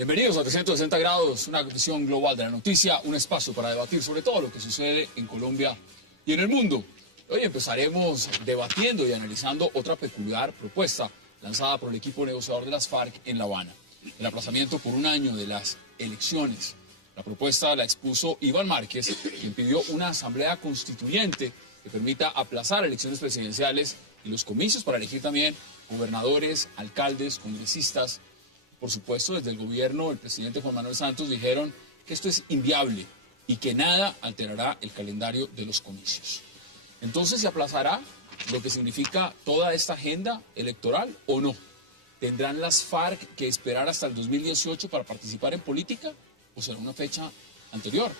Bienvenidos a 360 grados, una visión global de la noticia, un espacio para debatir sobre todo lo que sucede en Colombia y en el mundo. Hoy empezaremos debatiendo y analizando otra peculiar propuesta lanzada por el equipo negociador de las FARC en La Habana. El aplazamiento por un año de las elecciones. La propuesta la expuso Iván Márquez, quien pidió una asamblea constituyente que permita aplazar elecciones presidenciales y los comicios para elegir también gobernadores, alcaldes, congresistas. Por supuesto, desde el gobierno, el presidente Juan Manuel Santos dijeron que esto es inviable y que nada alterará el calendario de los comicios. Entonces, ¿se aplazará lo que significa toda esta agenda electoral o no? ¿Tendrán las FARC que esperar hasta el 2018 para participar en política o será una fecha anterior?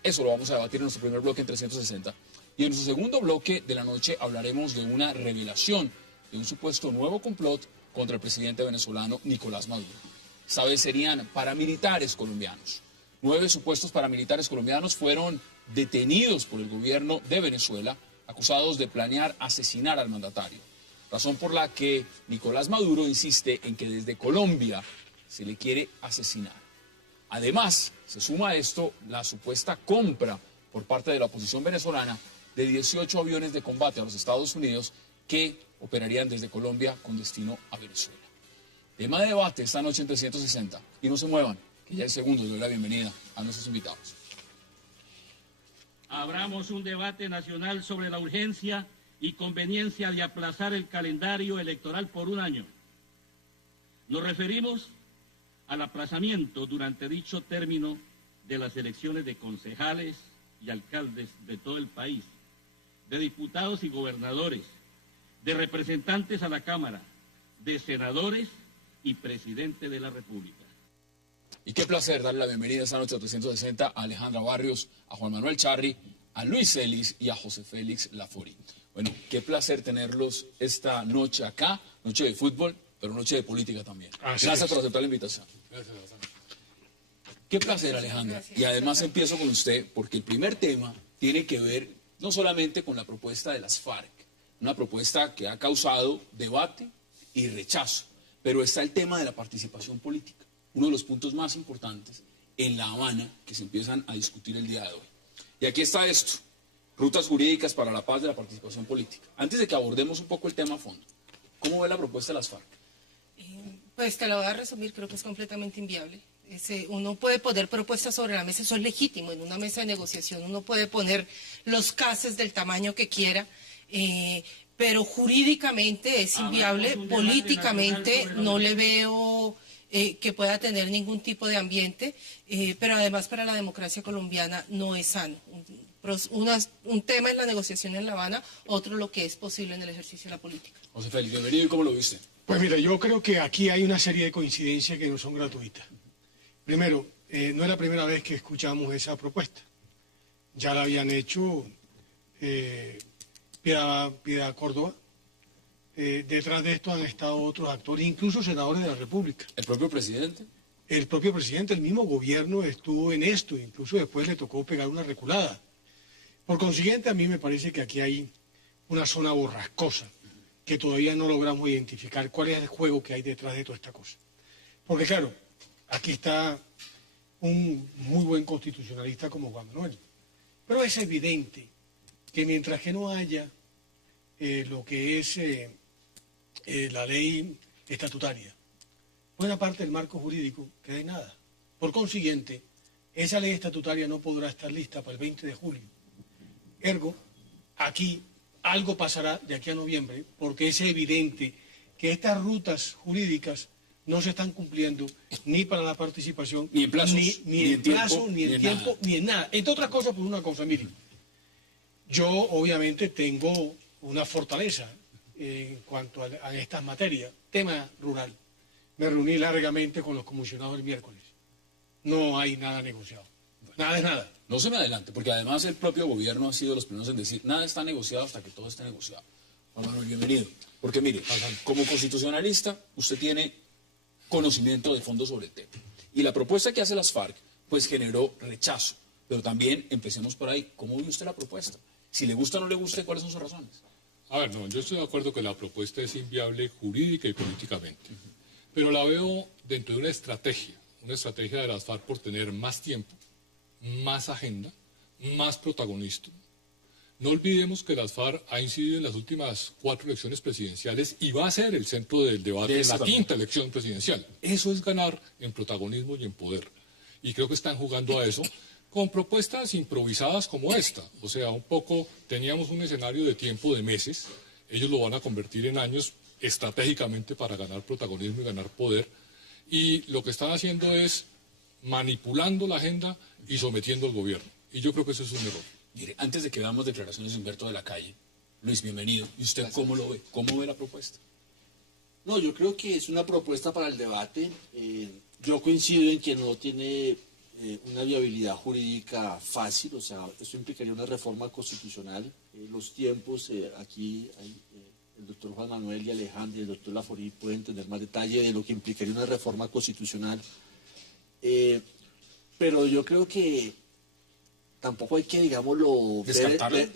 Eso lo vamos a debatir en nuestro primer bloque en 360. Y en nuestro segundo bloque de la noche hablaremos de una revelación de un supuesto nuevo complot contra el presidente venezolano Nicolás Maduro. Esta vez serían paramilitares colombianos. 9 supuestos paramilitares colombianos fueron detenidos por el gobierno de Venezuela, acusados de planear asesinar al mandatario. Razón por la que Nicolás Maduro insiste en que desde Colombia se le quiere asesinar. Además, se suma a esto la supuesta compra por parte de la oposición venezolana de 18 aviones de combate a los Estados Unidos que operarían desde Colombia con destino a Venezuela. Tema de debate esta noche en 360. Y no se muevan, que ya en segundos doy la bienvenida a nuestros invitados. Abramos un debate nacional sobre la urgencia y conveniencia de aplazar el calendario electoral por un año. Nos referimos al aplazamiento durante dicho término de las elecciones de concejales y alcaldes de todo el país, de diputados y gobernadores, de representantes a la Cámara, de senadores y presidente de la República. Y qué placer darle la bienvenida esta noche a 360 a Alejandra Barrios, a Juan Manuel Charri, a Luis Celis y a José Félix Lafori. Bueno, qué placer tenerlos esta noche acá, noche de fútbol, pero noche de política también. Gracias por aceptar la invitación. Gracias. Qué placer, Alejandra. Y además empiezo con usted, porque el primer tema tiene que ver no solamente con la propuesta de las FARC, una propuesta que ha causado debate y rechazo, pero está el tema de la participación política, uno de los puntos más importantes en La Habana que se empiezan a discutir el día de hoy. Y aquí está esto, rutas jurídicas para la paz de la participación política. Antes de que abordemos un poco el tema a fondo, ¿cómo ve la propuesta de las FARC? Pues te la voy a resumir, creo que es completamente inviable. Uno puede poner propuestas sobre la mesa, eso es legítimo, en una mesa de negociación uno puede poner los cases del tamaño que quiera, pero jurídicamente es inviable, políticamente no le veo que pueda tener ningún tipo de ambiente, pero además para la democracia colombiana no es sano. Un tema es la negociación en La Habana, otro lo que es posible en el ejercicio de la política. José Félix, bienvenido, ¿y cómo lo viste? Pues mira, yo creo que aquí hay una serie de coincidencias que no son gratuitas. Primero, no es la primera vez que escuchamos esa propuesta. Ya la habían hecho Piedad Córdoba. Detrás de esto han estado otros actores, incluso senadores de la República. ¿El propio presidente? El propio presidente, el mismo gobierno estuvo en esto, incluso después le tocó pegar una reculada. Por consiguiente, a mí me parece que aquí hay una zona borrascosa, que todavía no logramos identificar cuál es el juego que hay detrás de toda esta cosa. Porque claro, aquí está un muy buen constitucionalista como Juan Manuel, pero es evidente que mientras que no haya lo que es la ley estatutaria, buena parte del marco jurídico queda en nada. Por consiguiente, esa ley estatutaria no podrá estar lista para el 20 de julio. Ergo, aquí algo pasará de aquí a noviembre, porque es evidente que estas rutas jurídicas no se están cumpliendo ni para la participación, ni en plazos, ni en plazo, ni en tiempo, ni en nada. Entre otras cosas, por una cosa, miren, yo obviamente tengo una fortaleza en cuanto a estas materias, tema rural. Me reuní largamente con los comisionados el miércoles. No hay nada negociado, nada de nada. No se me adelante, porque además el propio gobierno ha sido los primeros en decir nada está negociado hasta que todo esté negociado. Juan Manuel, bienvenido. Porque mire, como constitucionalista, usted tiene conocimiento de fondo sobre el tema. Y la propuesta que hace las FARC, pues generó rechazo. Pero también, empecemos por ahí, ¿cómo ve usted la propuesta? Si le gusta o no le gusta, ¿cuáles son sus razones? A ver, no, yo estoy de acuerdo que la propuesta es inviable jurídica y políticamente. Pero la veo dentro de una una estrategia de las FARC por tener más tiempo, más agenda, más protagonismo. No olvidemos que las FARC ha incidido en las últimas 4 elecciones presidenciales y va a ser el centro del debate en la quinta elección presidencial. Eso es ganar en protagonismo y en poder. Y creo que están jugando a eso con propuestas improvisadas como esta. O sea, un poco teníamos un escenario de tiempo de meses, ellos lo van a convertir en años estratégicamente para ganar protagonismo y ganar poder. Y lo que están haciendo es manipulando la agenda y sometiendo al gobierno. Y yo creo que eso es un error. Mire, antes de que veamos declaraciones de Humberto de la Calle, Luis, bienvenido. ¿Y usted cómo lo ve? ¿Cómo ve la propuesta? No, yo creo que es una propuesta para el debate. Yo coincido en que no tiene una viabilidad jurídica fácil, o sea, eso implicaría una reforma constitucional. Los tiempos, aquí hay, el doctor Juan Manuel y Alejandro y el doctor Laforí pueden tener más detalle de lo que implicaría una reforma constitucional. Pero yo creo que tampoco hay que, digámoslo,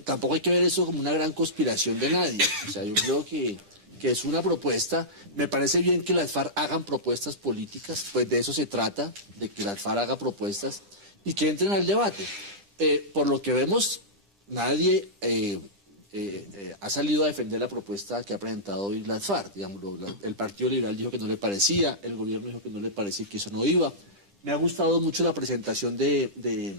tampoco hay que ver eso como una gran conspiración de nadie. O sea, yo creo que es una propuesta. Me parece bien que las FARC hagan propuestas políticas, pues de eso se trata, de que las FARC haga propuestas y que entren al debate. Por lo que vemos, nadie ha salido a defender la propuesta que ha presentado hoy las FARC. Digamos, el Partido Liberal dijo que no le parecía, el gobierno dijo que no le parecía, que eso no iba. Me ha gustado mucho la presentación del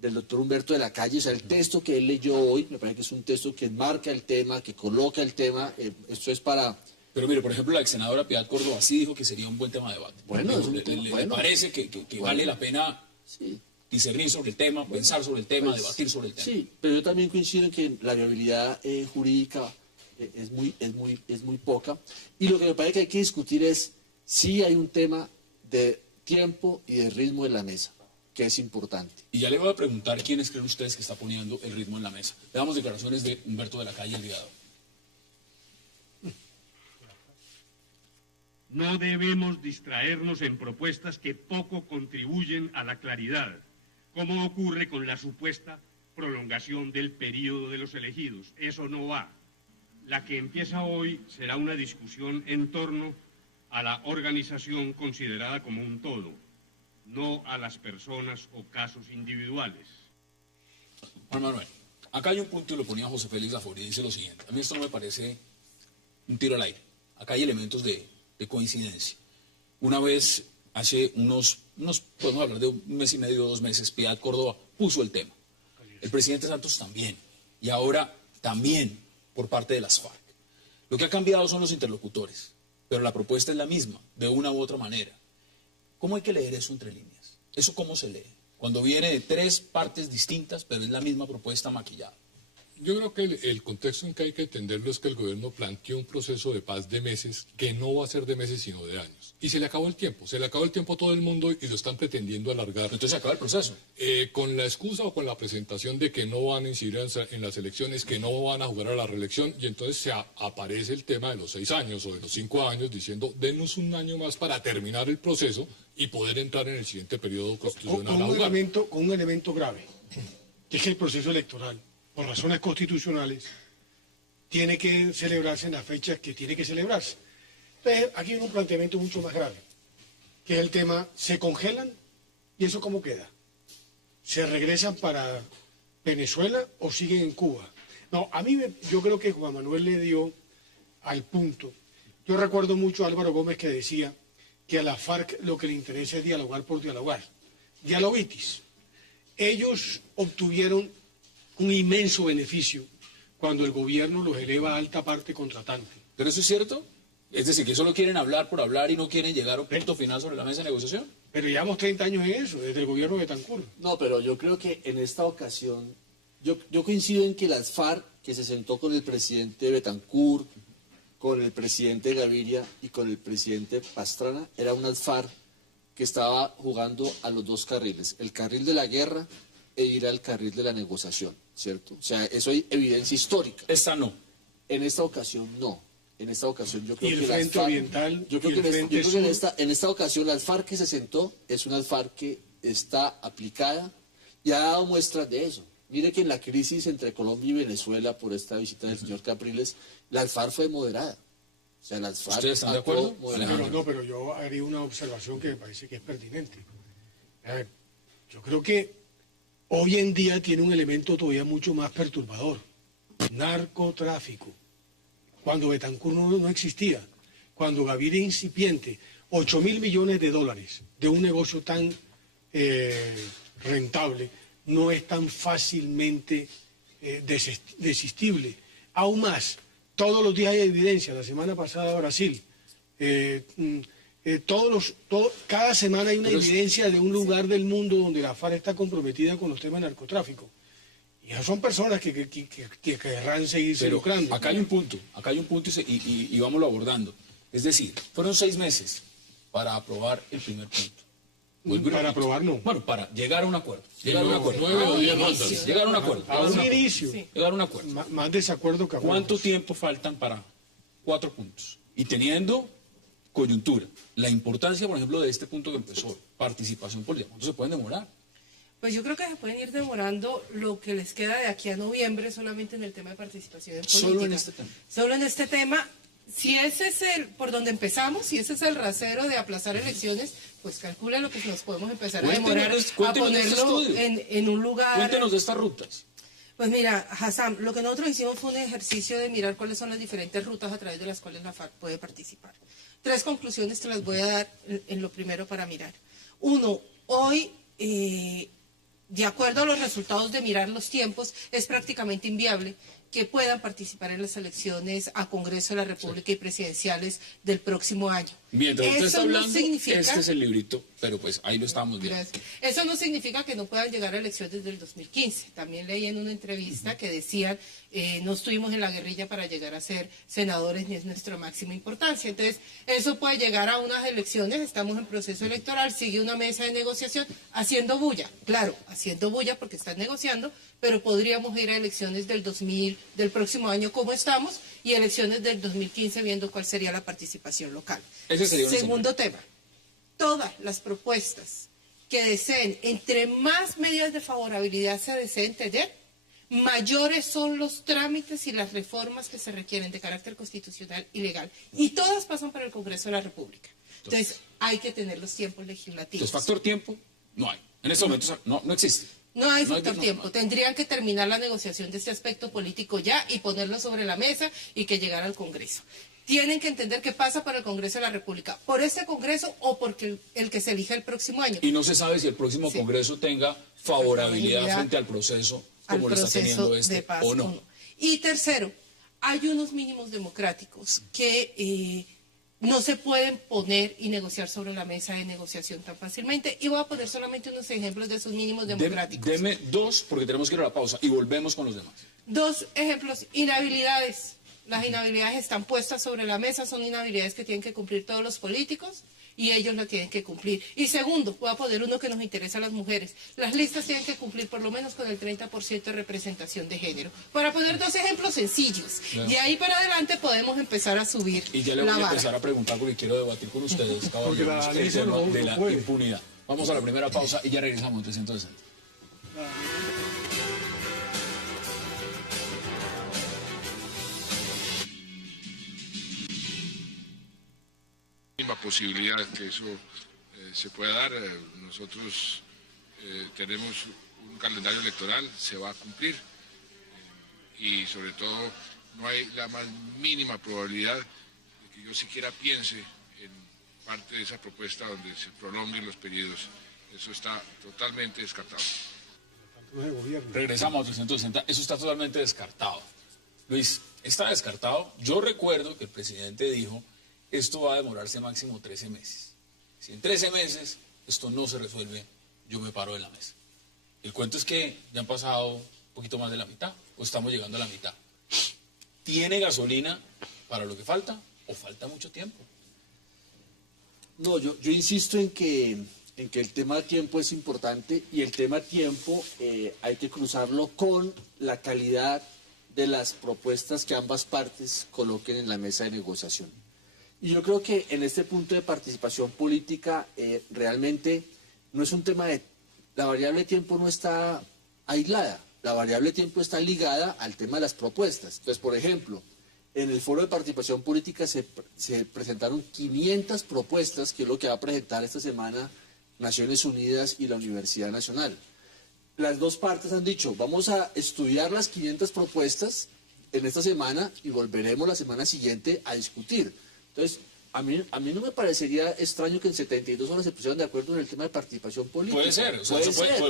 doctor Humberto de la Calle, o sea, el texto que él leyó hoy, me parece que es un texto que marca el tema, que coloca el tema, esto es para... Pero mire, por ejemplo, la ex senadora Piedad Córdoba sí dijo que sería un buen tema de debate. Bueno, ¿Le parece que vale la pena discernir sobre el tema, pensar sobre el tema, debatir sobre el tema? Sí, pero yo también coincido en que la viabilidad jurídica es muy poca, y lo que me parece que hay que discutir es si hay un tema de tiempo y de ritmo en la mesa, que es importante. Y ya le voy a preguntar quiénes creen ustedes que está poniendo el ritmo en la mesa. Veamos declaraciones de Humberto de la Calle el día de hoy. No debemos distraernos en propuestas que poco contribuyen a la claridad, como ocurre con la supuesta prolongación del período de los elegidos. Eso no va. La que empieza hoy será una discusión en torno a la organización considerada como un todo, no a las personas o casos individuales. Juan Manuel, acá hay un punto y lo ponía José Félix Laforí y dice lo siguiente. A mí esto no me parece un tiro al aire. Acá hay elementos de coincidencia. Una vez, hace unos, podemos hablar de un mes y medio, 2 meses, Piedad Córdoba puso el tema. El presidente Santos también. Y ahora también por parte de las FARC. Lo que ha cambiado son los interlocutores, pero la propuesta es la misma, de una u otra manera. ¿Cómo hay que leer eso entre líneas? ¿Eso cómo se lee? Cuando viene de 3 partes distintas, pero es la misma propuesta maquillada. Yo creo que el contexto en que hay que entenderlo es que el gobierno planteó un proceso de paz de meses que no va a ser de meses sino de años. Y se le acabó el tiempo a todo el mundo y lo están pretendiendo alargar. Entonces se acaba el proceso. Con la excusa o con la presentación de que no van a incidir en las elecciones, que no van a jugar a la reelección, y entonces aparece el tema de los 6 años o de los 5 años diciendo, denos un año más para terminar el proceso y poder entrar en el siguiente periodo constitucional a jugar. Con un elemento grave, que es que el proceso electoral, por razones constitucionales, tiene que celebrarse en las fechas que tiene que celebrarse. Entonces, aquí hay un planteamiento mucho más grave, que es el tema, ¿se congelan? ¿Y eso cómo queda? ¿Se regresan para Venezuela o siguen en Cuba? No, yo creo que Juan Manuel le dio al punto. Yo recuerdo mucho a Álvaro Gómez que decía que a la FARC lo que le interesa es dialogar por dialogar. Dialogitis. Ellos obtuvieron un inmenso beneficio cuando el gobierno los eleva a alta parte contratante. ¿Pero eso es cierto? Es decir, que solo quieren hablar por hablar y no quieren llegar a un punto final sobre la mesa de negociación. Pero llevamos 30 años en eso, desde el gobierno de Betancur. No, pero yo creo que en esta ocasión, yo coincido en que las FARC, que se sentó con el presidente Betancur, con el presidente Gaviria y con el presidente Pastrana, era una FARC que estaba jugando a los 2 carriles, el carril de la guerra e ir al carril de la negociación, ¿cierto? O sea, eso hay evidencia histórica. Esta no. En esta ocasión no. En esta ocasión yo creo ¿Y el que las Frente FARC, Oriental? yo creo ¿Y el que Frente Sur? en esta ocasión la FARC que se sentó es una FARC que está aplicada y ha dado muestras de eso. Mire que en la crisis entre Colombia y Venezuela por esta visita del señor Capriles, la FARC fue moderada. O sea, las FARC... ¿Ustedes están de acuerdo? Pero yo haría una observación que me parece que es pertinente. A ver, yo creo que hoy en día tiene un elemento todavía mucho más perturbador. Narcotráfico. Cuando Betancur no existía, cuando Gaviria incipiente, 8.000 millones de dólares de un negocio tan rentable no es tan fácilmente desistible. Aún más, todos los días hay evidencia. La semana pasada Brasil, cada semana hay una evidencia de un lugar del mundo donde la FARC está comprometida con los temas de narcotráfico. Y son personas que querrán seguirse lucrando. Acá hay un punto y vámonos abordando. Es decir, fueron 6 meses para aprobar el primer punto. Para aprobar no. Bueno, para llegar a un acuerdo. Llegar a un acuerdo. 9 o 10 rondas. Llegar a un acuerdo. A un inicio. Llegar a un acuerdo. Más desacuerdo que acuerdos. ¿Cuánto tiempo faltan para 4 puntos? Y teniendo coyuntura, la importancia, por ejemplo, de este punto que empezó, participación política, ¿cuánto se pueden demorar? Pues yo creo que se pueden ir demorando lo que les queda de aquí a noviembre solamente en el tema de participación en política. Solo en este tema. Solo en este tema. Si ese es por donde empezamos, si ese es el rasero de aplazar elecciones, pues calcula lo que nos podemos empezar a demorar a ponerlo en un lugar. Cuéntenos de estas rutas. Pues mira, Hassan, lo que nosotros hicimos fue un ejercicio de mirar cuáles son las diferentes rutas a través de las cuales la FARC puede participar. 3 conclusiones te las voy a dar en lo primero para mirar. 1, hoy, de acuerdo a los resultados de mirar los tiempos, es prácticamente inviable que puedan participar en las elecciones a Congreso de la República y presidenciales del próximo año. Mientras usted está hablando, no significa, este es el librito, pero pues ahí lo estamos viendo. Gracias. Eso no significa que no puedan llegar a elecciones del 2015. También leí en una entrevista que decían, no estuvimos en la guerrilla para llegar a ser senadores, ni es nuestra máxima importancia. Entonces, eso puede llegar a unas elecciones, estamos en proceso electoral, sigue una mesa de negociación, haciendo bulla. Claro, haciendo bulla porque están negociando, pero podríamos ir a elecciones del próximo año como estamos, y elecciones del 2015 viendo cuál sería la participación local. Ese sería un Segundo tema, todas las propuestas que deseen, entre más medidas de favorabilidad se deseen tener, mayores son los trámites y las reformas que se requieren de carácter constitucional y legal. Y todas pasan por el Congreso de la República. Entonces hay que tener los tiempos legislativos. Entonces, factor tiempo no hay. En este momento no existe. No hay factor tiempo. Tendrían que terminar la negociación de este aspecto político ya y ponerlo sobre la mesa y que llegara al Congreso. Tienen que entender qué pasa para el Congreso de la República, por este Congreso o porque el que se elija el próximo año. Y no se sabe si el próximo Congreso tenga favorabilidad frente al proceso como lo está teniendo este o no. Y tercero, hay unos mínimos democráticos que no se pueden poner y negociar sobre la mesa de negociación tan fácilmente. Y voy a poner solamente unos ejemplos de esos mínimos democráticos. Deme 2 porque tenemos que ir a la pausa y volvemos con los demás. 2 ejemplos. Inhabilidades. Las inhabilidades están puestas sobre la mesa, son inhabilidades que tienen que cumplir todos los políticos y ellos la tienen que cumplir. Y segundo, voy a poner uno que nos interesa a las mujeres. Las listas tienen que cumplir por lo menos con el 30% de representación de género. Para poner 2 ejemplos sencillos. Claro. Y ahí para adelante podemos empezar a subir. Y ya le voy a empezar a preguntar porque quiero debatir con ustedes, caballeros, el tema de la impunidad. Vamos a la primera pausa y ya regresamos en 360. Posibilidad que eso se pueda dar. Nosotros tenemos un calendario electoral, se va a cumplir y sobre todo no hay la más mínima probabilidad de que yo siquiera piense en parte de esa propuesta donde se prolonguen los periodos. Eso está totalmente descartado. Regresamos a 360, eso está totalmente descartado. Luis, está descartado. Yo recuerdo que el presidente dijo: esto va a demorarse máximo 13 meses. Si en 13 meses esto no se resuelve, yo me paro de la mesa. El cuento es que ya han pasado un poquito más de la mitad, o estamos llegando a la mitad. ¿Tiene gasolina para lo que falta o falta mucho tiempo? No, yo insisto en que el tema tiempo es importante y el tema tiempo hay que cruzarlo con la calidad de las propuestas que ambas partes coloquen en la mesa de negociación. Y yo creo que en este punto de participación política realmente no es un tema de... La variable tiempo no está aislada, la variable tiempo está ligada al tema de las propuestas. Entonces, por ejemplo, En el foro de participación política se presentaron 500 propuestas, que es lo que va a presentar esta semana Naciones Unidas y la Universidad Nacional. Las dos partes han dicho, vamos a estudiar las 500 propuestas en esta semana y volveremos la semana siguiente a discutir. Entonces, a mí no me parecería extraño que en 72 horas se pusieran de acuerdo en el tema de participación política. Puede ser, o sea,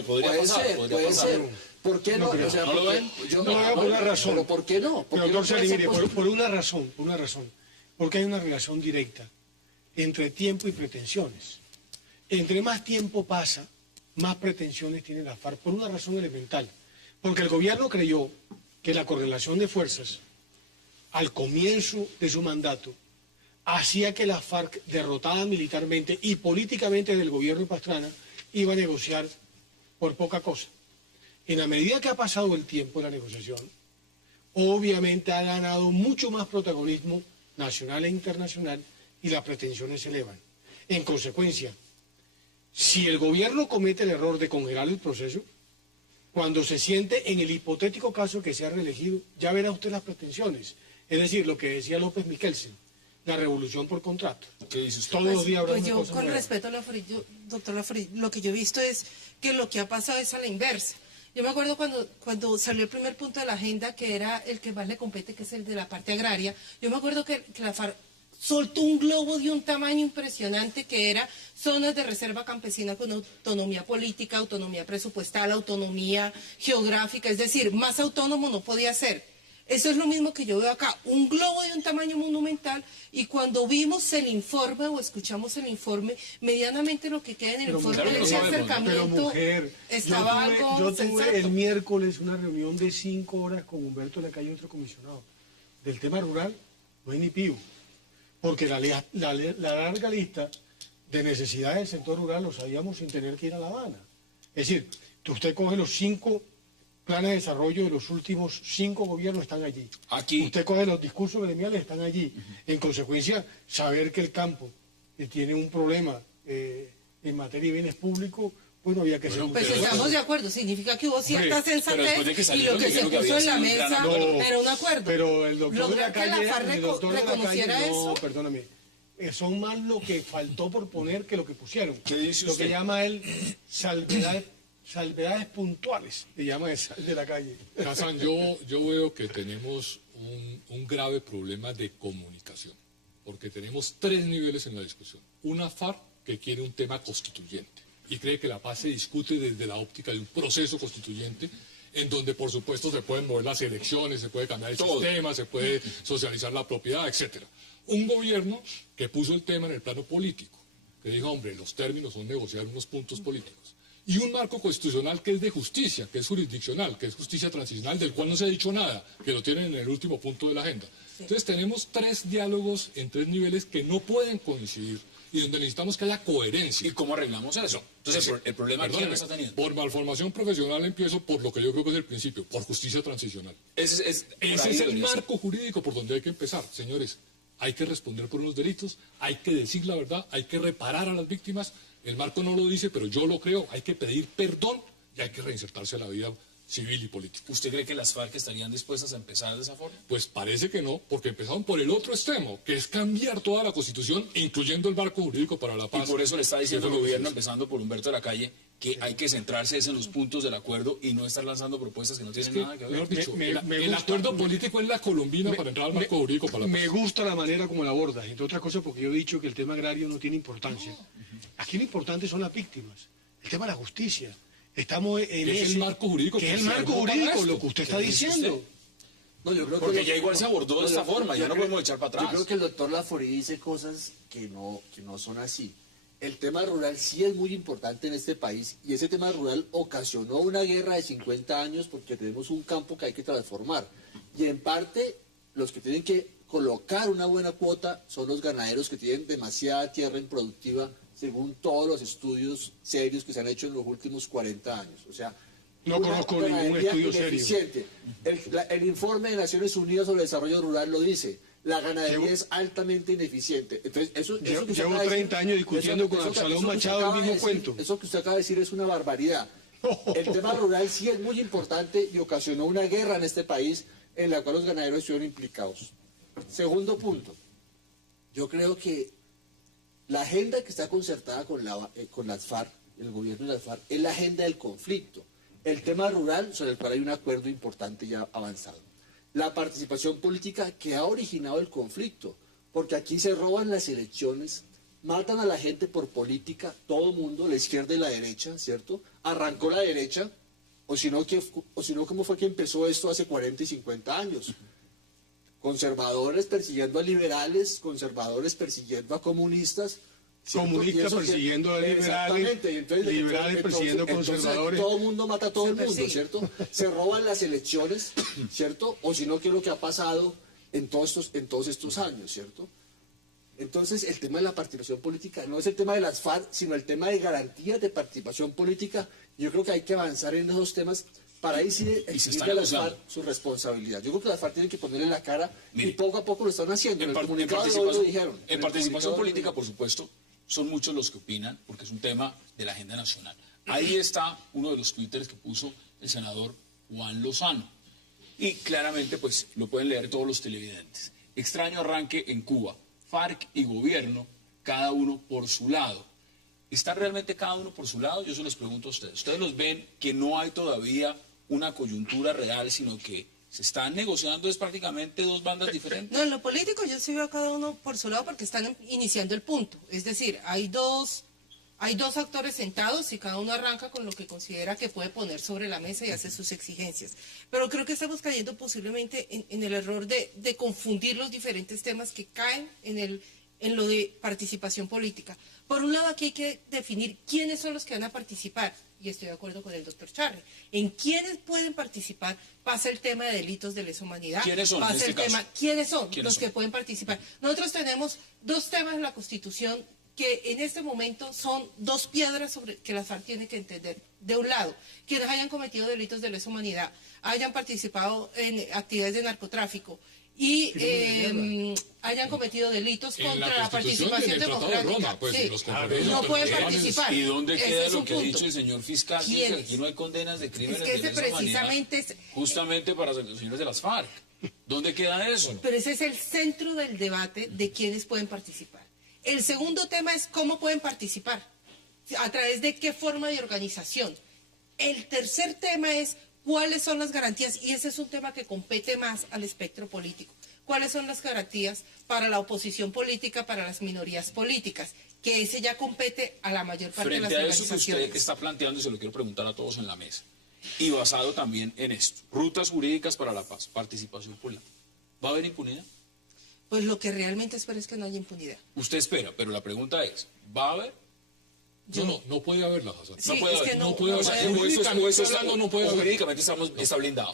podría pasar. ¿Por qué no? No, o sea, no lo ven. Yo no lo veo por una razón. ¿Pero por qué no? Pero, doctor Sali, mire, por una razón. Porque hay una relación directa entre tiempo y pretensiones. Entre más tiempo pasa, más pretensiones tiene la FARC, por una razón elemental. Porque el gobierno creyó que la correlación de fuerzas, al comienzo de su mandato, hacía que la FARC, derrotada militarmente y políticamente del gobierno de Pastrana, iba a negociar por poca cosa. En la medida que ha pasado el tiempo de la negociación, obviamente ha ganado mucho más protagonismo nacional e internacional y las pretensiones se elevan. En consecuencia, si el gobierno comete el error de congelar el proceso, cuando se siente en el hipotético caso que sea reelegido, ya verá usted las pretensiones. Es decir, lo que decía López Michelsen, la revolución por contrato. ¿Qué dice usted? Todos los días habrá Pues una yo, cosa con nueva. respeto a doctor Laforet, lo que yo he visto es que lo que ha pasado es a la inversa. Yo me acuerdo cuando salió el primer punto de la agenda, que era el que más le compete, que es el de la parte agraria. Yo me acuerdo que la FARC soltó un globo de un tamaño impresionante, que era zonas de reserva campesina con autonomía política, autonomía presupuestal, autonomía geográfica, es decir, más autónomo no podía ser. Eso es lo mismo que yo veo acá, un globo de un tamaño monumental, y cuando vimos el informe o escuchamos el informe, medianamente lo que queda en el informe claro que de lo ese sabemos, ¿no? acercamiento Pero mujer, estaba algo yo tuve sensato. el miércoles una reunión de 5 horas con Humberto Lacalle, otro comisionado. Del tema rural no hay ni pío, porque la larga lista de necesidades del sector rural lo sabíamos sin tener que ir a La Habana. Es decir, que usted coge los 5 planes de desarrollo de los últimos 5 gobiernos, están allí. Aquí. Usted coge los discursos gremiales, están allí. En consecuencia, saber que el campo tiene un problema en materia de bienes públicos, pues no había que ser... Pues estamos de acuerdo, significa que hubo cierta sensatez y lo que se puso en la mesa era un acuerdo. Pero el doctor de Lograr la que la calle, FARC reconociera eso. perdóname, son más lo que faltó por poner que lo que pusieron. ¿Qué dice lo usted? que llama él salvedades puntuales, le llama de la calle. Hassan, yo veo que tenemos un grave problema de comunicación, porque tenemos 3 niveles en la discusión. Una FARC que quiere un tema constituyente y cree que la paz se discute desde la óptica de un proceso constituyente, en donde por supuesto se pueden mover las elecciones, se puede cambiar el sistema, se puede socializar la propiedad, etcétera. Un gobierno que puso el tema en el plano político, que dijo, hombre, los términos son negociar unos puntos políticos. Y un marco constitucional que es de justicia, que es jurisdiccional, que es justicia transicional, del cual no se ha dicho nada, que lo tienen en el último punto de la agenda. Sí. Entonces tenemos 3 diálogos en 3 niveles que no pueden coincidir y donde necesitamos que haya coherencia. ¿Y cómo arreglamos eso? Entonces, el problema aquí no está teniendo. Por malformación profesional empiezo por lo que yo creo que es el principio, por justicia transicional. Ese es el marco jurídico por donde hay que empezar, señores. Hay que responder por unos delitos, hay que decir la verdad, hay que reparar a las víctimas. El marco no lo dice, pero yo lo creo. Hay que pedir perdón y hay que reinsertarse a la vida civil y política. ¿Usted cree que las FARC estarían dispuestas a empezar de esa forma? Pues parece que no, porque empezaron por el otro extremo, que es cambiar toda la Constitución, incluyendo el marco jurídico para la paz. Y por eso le está diciendo el gobierno, empezando por Humberto de la Calle, que hay que centrarse en los puntos del acuerdo y no estar lanzando propuestas que no tienen nada que ver. Mejor dicho, el acuerdo político es la colombina para entrar al marco jurídico para la paz. Me gusta la manera como la abordas, entre otras cosas porque yo he dicho que el tema agrario no tiene importancia. Aquí lo importante son las víctimas, el tema de la justicia. Estamos en es el marco jurídico, que es el marco jurídico, lo que usted está diciendo. No, yo creo porque que ya igual se abordó de esta forma, ya no podemos echar para atrás. Yo creo que el doctor Laforet dice cosas que no son así. El tema rural sí es muy importante en este país y ese tema rural ocasionó una guerra de 50 años porque tenemos un campo que hay que transformar. Y en parte los que tienen que colocar una buena cuota son los ganaderos que tienen demasiada tierra improductiva según todos los estudios serios que se han hecho en los últimos 40 años. O sea, no conozco ningún estudio serio. El informe de Naciones Unidas sobre el desarrollo rural lo dice. La ganadería es altamente ineficiente. Entonces, llevo 30 años discutiendo con Absalón Machado el mismo cuento. Eso que usted acaba de decir es una barbaridad. El tema rural sí es muy importante y ocasionó una guerra en este país en la cual los ganaderos estuvieron implicados. Segundo punto, yo creo que la agenda que está concertada con las FARC, el gobierno de las FARC, es la agenda del conflicto. El tema rural, sobre el cual hay un acuerdo importante ya avanzado. La participación política que ha originado el conflicto, porque aquí se roban las elecciones, matan a la gente por política, todo mundo, la izquierda y la derecha, ¿cierto? Arrancó la derecha, o si no, ¿cómo fue que empezó esto hace 40 y 50 años? Conservadores persiguiendo a liberales, conservadores persiguiendo a comunistas, comunistas persiguiendo a liberales, liberales persiguiendo a conservadores. Todo el mundo mata a todo el mundo, ¿cierto? Se roban las elecciones, ¿cierto? O si no, ¿qué es lo que ha pasado en todos estos años, ¿cierto? Entonces, el tema de la participación política no es el tema de las FARC, sino el tema de garantías de participación política. Yo creo que hay que avanzar en esos temas para ahí sí exigirle a las FARC su responsabilidad. Yo creo que las FARC tienen que ponerle la cara y poco a poco lo están haciendo. En participación política, por supuesto, son muchos los que opinan, porque es un tema de la agenda nacional. Ahí está uno de los twitters que puso el senador Juan Lozano. Y claramente, pues, lo pueden leer todos los televidentes. Extraño arranque en Cuba. FARC y gobierno, cada uno por su lado. ¿Está realmente cada uno por su lado? Yo se los pregunto a ustedes. ¿Ustedes los ven que no hay todavía una coyuntura real, sino que se están negociando es prácticamente dos bandas diferentes? No, en lo político yo sí veo a cada uno por su lado porque están iniciando el punto. Es decir, hay dos actores sentados y cada uno arranca con lo que considera que puede poner sobre la mesa y hace sus exigencias. Pero creo que estamos cayendo posiblemente en el error de confundir los diferentes temas que caen en lo de participación política. Por un lado, aquí hay que definir quiénes son los que van a participar, y estoy de acuerdo con el doctor Charri. En quiénes pueden participar pasa el tema de delitos de lesa humanidad. ¿Quiénes son? Pasa el tema, ¿quiénes son los que son? pueden participar? Nosotros tenemos dos temas en la Constitución que en este momento son dos piedras sobre que la FARC tiene que entender. De un lado, quienes hayan cometido delitos de lesa humanidad, hayan participado en actividades de narcotráfico y hayan cometido delitos contra la participación democrática. No pueden participar. ¿Y dónde queda lo que ha dicho el señor fiscal? Que aquí no hay condenas de crímenes de lesa precisamente humanidad, justamente para los señores de las FARC. ¿Dónde queda eso? Pero ese es el centro del debate de quiénes pueden participar. El segundo tema es cómo pueden participar, a través de qué forma de organización. El tercer tema es cuáles son las garantías, y ese es un tema que compete más al espectro político. ¿Cuáles son las garantías para la oposición política, para las minorías políticas? Que ese ya compete a la mayor parte de las organizaciones. Frente a eso que usted está planteando, y se lo quiero preguntar a todos en la mesa, y basado también en esto, rutas jurídicas para la paz, participación política, ¿va a haber impunidad? Pues lo que realmente espero es que no haya impunidad. Usted espera, pero la pregunta es, ¿va a haber? No puede haberla, Hassan. Sí, no puede haber. No puede haber. No puede haber. Jurídicamente está blindado.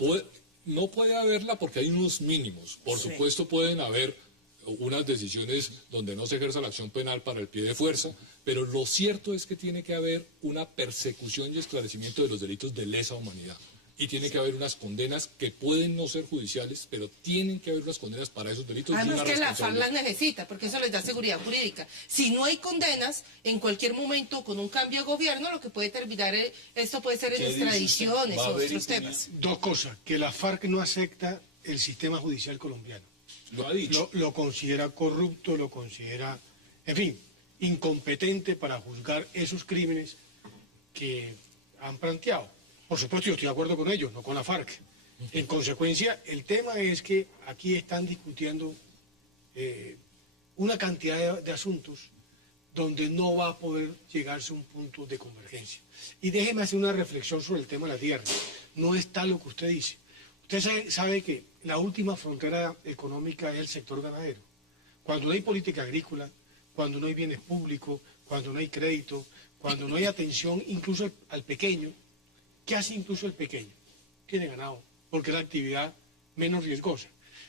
No puede haberla porque hay unos mínimos. Por supuesto pueden haber unas decisiones donde no se ejerza la acción penal para el pie de fuerza, pero lo cierto es que tiene que haber una persecución y esclarecimiento de los delitos de lesa humanidad. Y tiene que haber unas condenas que pueden no ser judiciales, pero tienen que haber unas condenas para esos delitos. Además que la FARC las necesita, porque eso les da seguridad jurídica. Si no hay condenas, en cualquier momento, con un cambio de gobierno, lo que puede terminar, esto puede ser en extradiciones o otros temas. Dos cosas, que la FARC no acepta el sistema judicial colombiano. Lo ha dicho. Lo considera corrupto, lo considera, en fin, incompetente para juzgar esos crímenes que han planteado. Por supuesto, yo estoy de acuerdo con ellos, no con la FARC. En consecuencia, el tema es que aquí están discutiendo una cantidad de asuntos donde no va a poder llegarse a un punto de convergencia. Y déjeme hacer una reflexión sobre el tema de la tierra. No es tal lo que usted dice. Usted sabe que la última frontera económica es el sector ganadero. Cuando no hay política agrícola, cuando no hay bienes públicos, cuando no hay crédito, cuando no hay atención incluso al pequeño, ¿qué hace incluso el pequeño? Tiene ganado, porque es la actividad menos riesgosa.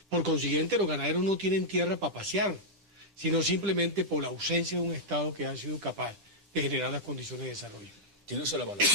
Por consiguiente, los ganaderos no tienen tierra para pasear, sino simplemente por la ausencia de un Estado que ha sido capaz de generar las condiciones de desarrollo. ¿Tiene usted la palabra?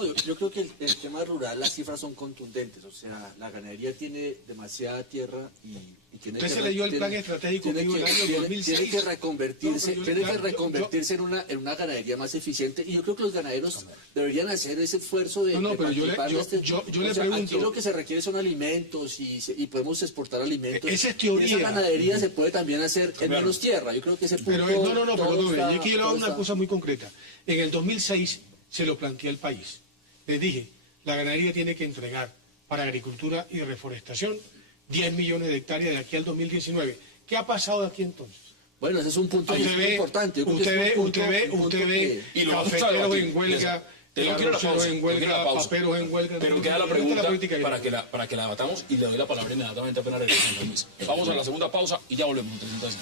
No, yo creo que el tema rural, las cifras son contundentes. O sea, la ganadería tiene demasiada tierra y tiene Usted que... se leyó el plan estratégico que en el año 2006. Tiene que reconvertirse en una ganadería más eficiente. Y yo creo que los ganaderos deberían hacer ese esfuerzo de... Pero yo le pregunto... Aquí lo que se requiere son alimentos y podemos exportar alimentos. Esa es teoría. Y esa ganadería se puede también hacer en menos tierra. Yo creo que ese punto... Perdóneme. Yo quiero hablar una cosa muy concreta. En el 2006 se lo planteé al país. Les dije, la ganadería tiene que entregar para agricultura y reforestación 10 millones de hectáreas de aquí al 2019. ¿Qué ha pasado de aquí entonces? Bueno, ese es un punto importante. Usted ve y lo cafeteros en huelga, arroceros en huelga, paperos en huelga. Pero queda la pregunta para que la debatamos y le doy la palabra inmediatamente apenas regresemos, Luis. Vamos a la segunda pausa y ya volvemos. 300.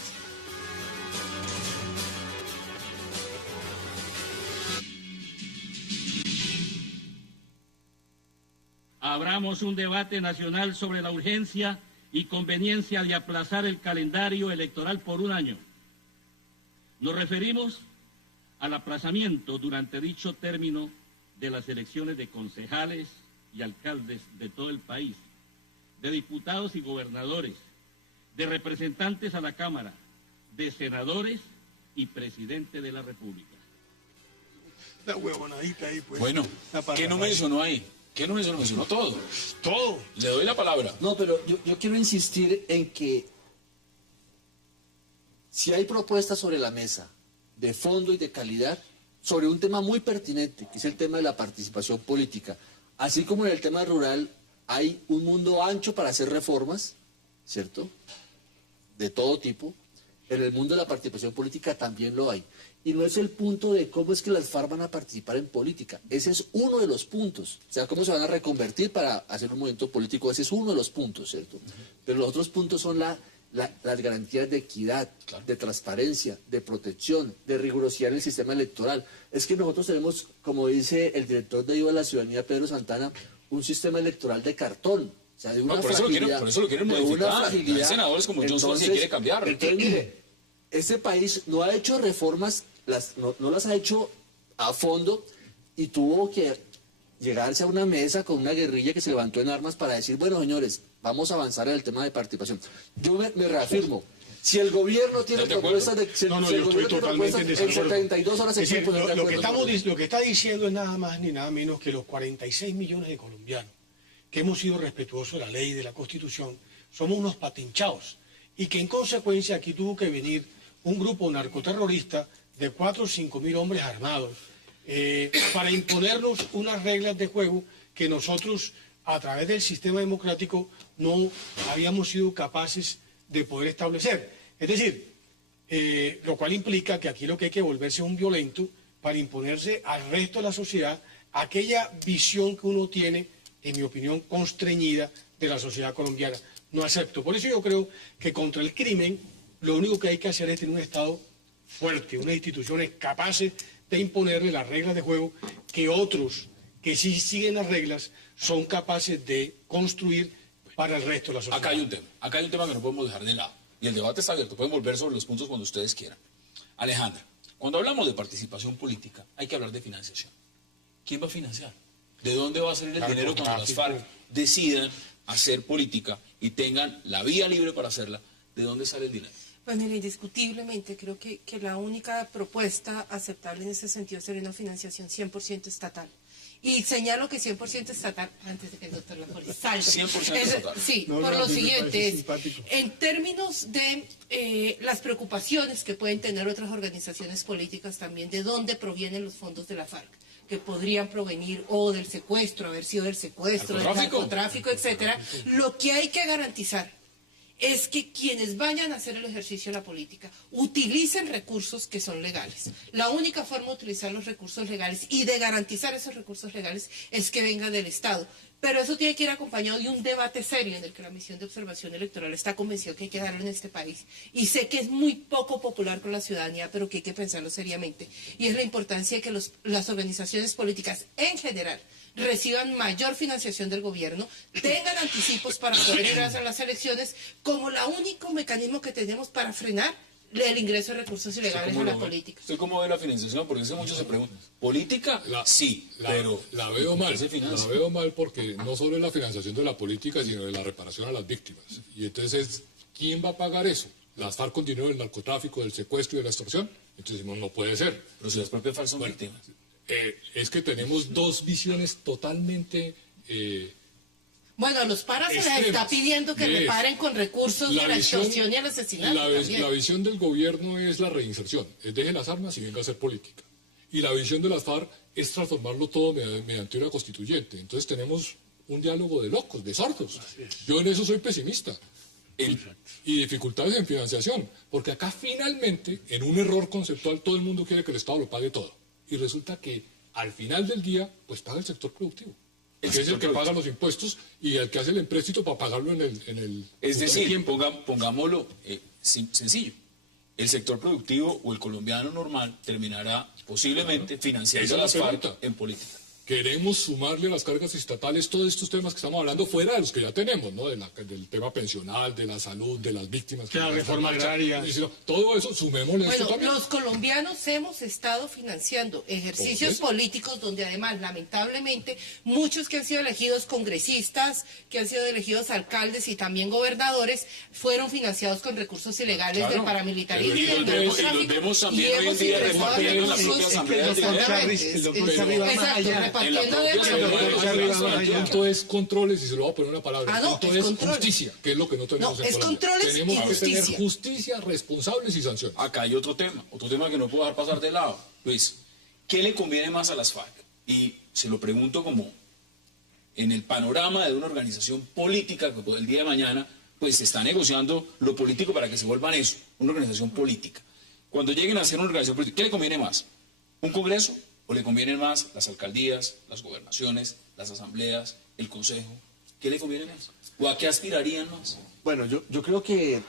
Abramos un debate nacional sobre la urgencia y conveniencia de aplazar el calendario electoral por un año. Nos referimos al aplazamiento durante dicho término de las elecciones de concejales y alcaldes de todo el país, de diputados y gobernadores, de representantes a la Cámara, de senadores y presidente de la República. La huevonadita ahí, pues. Bueno, ¿qué no mencionó ahí? ¿Qué no mencionó? Mencionó todo. Todo. Le doy la palabra. No, pero yo quiero insistir en que si hay propuestas sobre la mesa de fondo y de calidad sobre un tema muy pertinente, que es el tema de la participación política, así como en el tema rural hay un mundo ancho para hacer reformas, ¿cierto? De todo tipo. En el mundo de la participación política también lo hay. Y no es el punto de cómo es que las FARC van a participar en política. Ese es uno de los puntos. O sea, cómo se van a reconvertir para hacer un movimiento político. Ese es uno de los puntos, ¿cierto? Pero los otros puntos son las garantías de equidad, de transparencia, de protección, de rigurosidad en el sistema electoral. Es que nosotros tenemos, como dice el director de Ayuda a la Ciudadanía, Pedro Santana, un sistema electoral de cartón. O sea, de una fragilidad. Por eso lo quieren modificar. Hay senadores como Johnson que quiere cambiar. Entonces, mire, este país no ha hecho reformas, no las ha hecho a fondo y tuvo que llegarse a una mesa con una guerrilla que se levantó en armas para decir, bueno, señores, vamos a avanzar en el tema de participación. Yo me reafirmo. Si el gobierno tiene propuestas de... yo estoy totalmente en desacuerdo. En 72 horas es decir, lo que está diciendo es nada más ni nada menos que los 46 millones de colombianos que hemos sido respetuosos de la ley y de la Constitución, somos unos patinchados. Y que en consecuencia aquí tuvo que venir un grupo narcoterrorista de 4 o 5 mil hombres armados para imponernos unas reglas de juego que nosotros, a través del sistema democrático, no habíamos sido capaces de poder establecer. Es decir, lo cual implica que aquí lo que hay que volverse un violento para imponerse al resto de la sociedad aquella visión que uno tiene, en mi opinión, constreñida de la sociedad colombiana. No acepto. Por eso yo creo que contra el crimen lo único que hay que hacer es tener un Estado fuerte, unas instituciones capaces de imponerle las reglas de juego que otros que sí siguen las reglas son capaces de construir para el resto de la sociedad. Acá hay un tema que no podemos dejar de lado. Y el debate está abierto. Pueden volver sobre los puntos cuando ustedes quieran. Alejandra, cuando hablamos de participación política, hay que hablar de financiación. ¿Quién va a financiar? ¿De dónde va a salir el dinero cuando las FARC decidan hacer política y tengan la vía libre para hacerla? ¿De dónde sale el dinero? Pues mire, indiscutiblemente creo que la única propuesta aceptable en ese sentido sería una financiación 100% estatal. Y señalo que 100% estatal, antes de que el doctor Laforet salte. 100% estatal. Sí, por lo siguiente, en términos de las preocupaciones que pueden tener otras organizaciones políticas también, de dónde provienen los fondos de la FARC, que podrían provenir o del secuestro, haber sido del secuestro, del narcotráfico, etcétera, lo que hay que garantizar es que quienes vayan a hacer el ejercicio de la política utilicen recursos que son legales. La única forma de utilizar los recursos legales y de garantizar esos recursos legales es que vengan del Estado. Pero eso tiene que ir acompañado de un debate serio en el que la misión de observación electoral está convencida que hay que darlo en este país. Y sé que es muy poco popular con la ciudadanía, pero que hay que pensarlo seriamente. Y es la importancia de que las organizaciones políticas en general reciban mayor financiación del gobierno, tengan anticipos para poder ir a las elecciones como el único mecanismo que tenemos para frenar el ingreso de recursos ilegales a la política. ¿Usted cómo ve la financiación? Porque es que muchos se preguntan. ¿Política? Sí, pero... La veo mal. La veo mal porque no solo es la financiación de la política, sino de la reparación a las víctimas. Y entonces, ¿quién va a pagar eso? ¿Las FARC con dinero del narcotráfico, del secuestro y de la extorsión? Entonces decimos, no puede ser. Pero si las propias FARC son víctimas. Es que tenemos dos visiones totalmente... Bueno, a los paras se les está pidiendo que reparen con recursos de la extorsión y el asesinato. La visión del gobierno es la reinserción, es deje las armas y venga a hacer política. Y la visión de las FARC es transformarlo todo mediante una constituyente. Entonces tenemos un diálogo de locos, de sordos. Yo en eso soy pesimista. Y dificultades en financiación, porque acá finalmente, en un error conceptual, todo el mundo quiere que el Estado lo pague todo. Y resulta que al final del día, pues paga el sector productivo. Que es el que paga los impuestos y el que hace el empréstito para pagarlo en el es decir, pongámoslo sencillo. El sector productivo o el colombiano normal terminará posiblemente financiando las FARC en política. Queremos sumarle a las cargas estatales todos estos temas que estamos hablando fuera de los que ya tenemos, ¿no? Del tema pensional, de la salud, de las víctimas. La reforma agraria. Todo eso, sumémosle esto también. Los colombianos hemos estado financiando ejercicios políticos donde además, lamentablemente, muchos que han sido elegidos congresistas, que han sido elegidos alcaldes y también gobernadores, fueron financiados con recursos ilegales del paramilitarismo y del narcotráfico. Y los vemos también hoy en día repartiendo en la propia asamblea. El punto es controles, y se lo voy a poner una palabra. El punto es justicia, que es lo que no tenemos en Colombia. Tenemos que tener justicia, responsables y sanciones. Acá hay otro tema que no puedo dejar pasar de lado. Luis, ¿qué le conviene más a las FARC? Y se lo pregunto como en el panorama de una organización política que el día de mañana pues se está negociando lo político para que se vuelvan eso, una organización política. Cuando lleguen a ser una organización política, ¿qué le conviene más? ¿Un congreso? ¿O le convienen más las alcaldías, las gobernaciones, las asambleas, el consejo? ¿Qué le conviene más? ¿O a qué aspirarían más? Bueno, yo creo que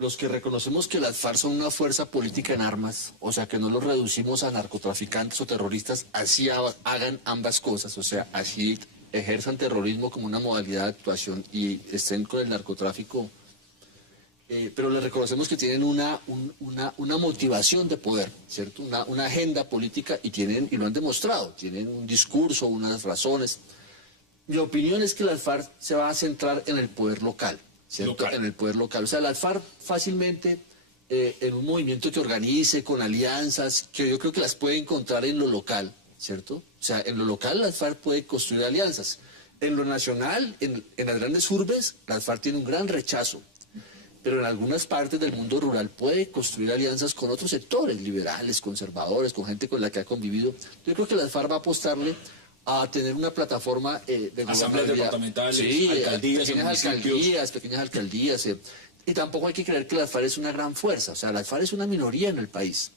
los que reconocemos que las FARC son una fuerza política en armas, o sea, que no los reducimos a narcotraficantes o terroristas, así hagan ambas cosas, o sea, así ejerzan terrorismo como una modalidad de actuación y estén con el narcotráfico, pero les reconocemos que tienen una motivación de poder, ¿cierto? Una agenda política y lo han demostrado, tienen un discurso, unas razones. Mi opinión es que las FARC se va a centrar en el poder local, ¿cierto? En el poder local. O sea, las FARC fácilmente, en un movimiento que organice con alianzas, que yo creo que las puede encontrar en lo local, ¿cierto? O sea, en lo local las FARC puede construir alianzas. En lo nacional, en las grandes urbes, las FARC tienen un gran rechazo. Pero en algunas partes del mundo rural puede construir alianzas con otros sectores, liberales, conservadores, con gente con la que ha convivido. Yo creo que la FARC va a apostarle a tener una plataforma de asambleas departamentales, sí, alcaldías, pequeñas alcaldías. Y tampoco hay que creer que la FARC es una gran fuerza. O sea, la FARC es una minoría en el país.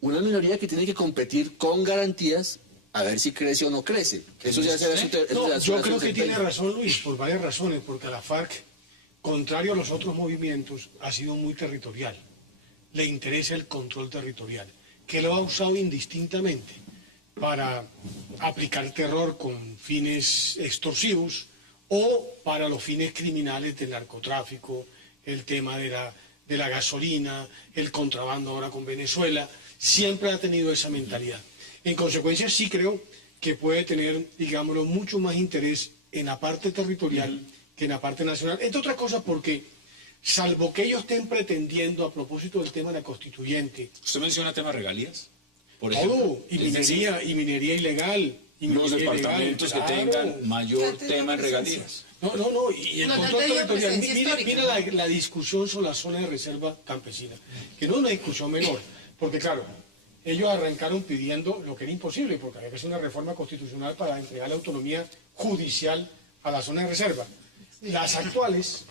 Una minoría que tiene que competir con garantías a ver si crece o no crece. Eso ya se ve yo creo que tiene razón Luis, por varias razones, porque la FARC, contrario a los otros movimientos, ha sido muy territorial. Le interesa el control territorial, que lo ha usado indistintamente para aplicar terror con fines extorsivos o para los fines criminales del narcotráfico, el tema de la gasolina, el contrabando ahora con Venezuela. Siempre ha tenido esa mentalidad. En consecuencia, sí creo que puede tener, digámoslo, mucho más interés en la parte territorial que en la parte nacional. Entre otras cosas porque, salvo que ellos estén pretendiendo, a propósito del tema de la constituyente... ¿Usted menciona temas regalías? Por ejemplo, y minería ilegal. Los departamentos que tengan mayor tema en regalías. No, y el control territorial. Mira la discusión sobre la zona de reserva campesina, que no es una discusión menor, porque claro, ellos arrancaron pidiendo lo que era imposible, porque había que hacer una reforma constitucional para entregar la autonomía judicial a la zona de reserva. Las actuales,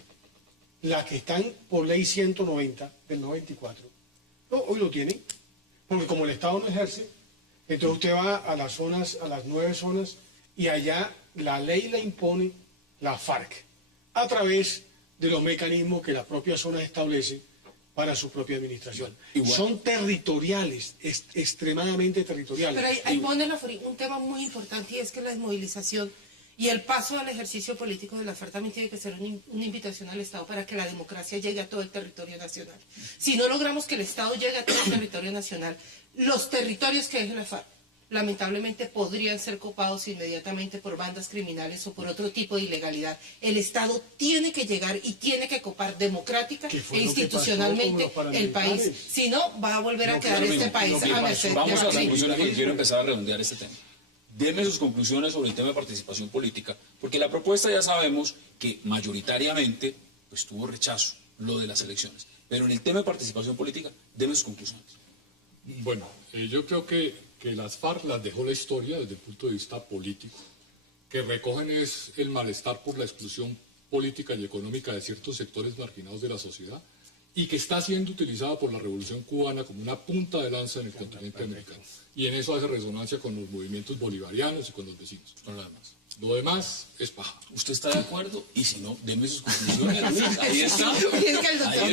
las que están por ley 190 del 94, hoy lo tienen, porque como el Estado no ejerce, entonces usted va a las zonas, a las 9 zonas, y allá la ley la impone la FARC, a través de los mecanismos que la propia zona establece para su propia administración. Igual. Son territoriales, extremadamente territoriales. Pero ahí pone un tema muy importante, y es que la desmovilización Y el paso al ejercicio político de la FARC también tiene que ser una invitación al Estado para que la democracia llegue a todo el territorio nacional. Si no logramos que el Estado llegue a todo el territorio nacional, los territorios que deje la FARC lamentablemente podrían ser copados inmediatamente por bandas criminales o por otro tipo de ilegalidad. El Estado tiene que llegar y tiene que copar democrática e institucionalmente el país. Si no, va a volver a quedar este país a merced. Vamos a las conclusiones porque quiero empezar a redondear este tema. Deme sus conclusiones sobre el tema de participación política, porque la propuesta ya sabemos que mayoritariamente pues, tuvo rechazo, lo de las elecciones. Pero en el tema de participación política, deme sus conclusiones. Bueno, yo creo que las FARC las dejó la historia desde el punto de vista político, que recogen es el malestar por la exclusión política y económica de ciertos sectores marginados de la sociedad y que está siendo utilizada por la Revolución Cubana como una punta de lanza en el continente americano. Y en eso hace resonancia con los movimientos bolivarianos y con los vecinos. Con lo demás. Lo demás es paja. ¿Usted está de acuerdo? Y si no, deme sus conclusiones. Ahí está. Y es que el doctor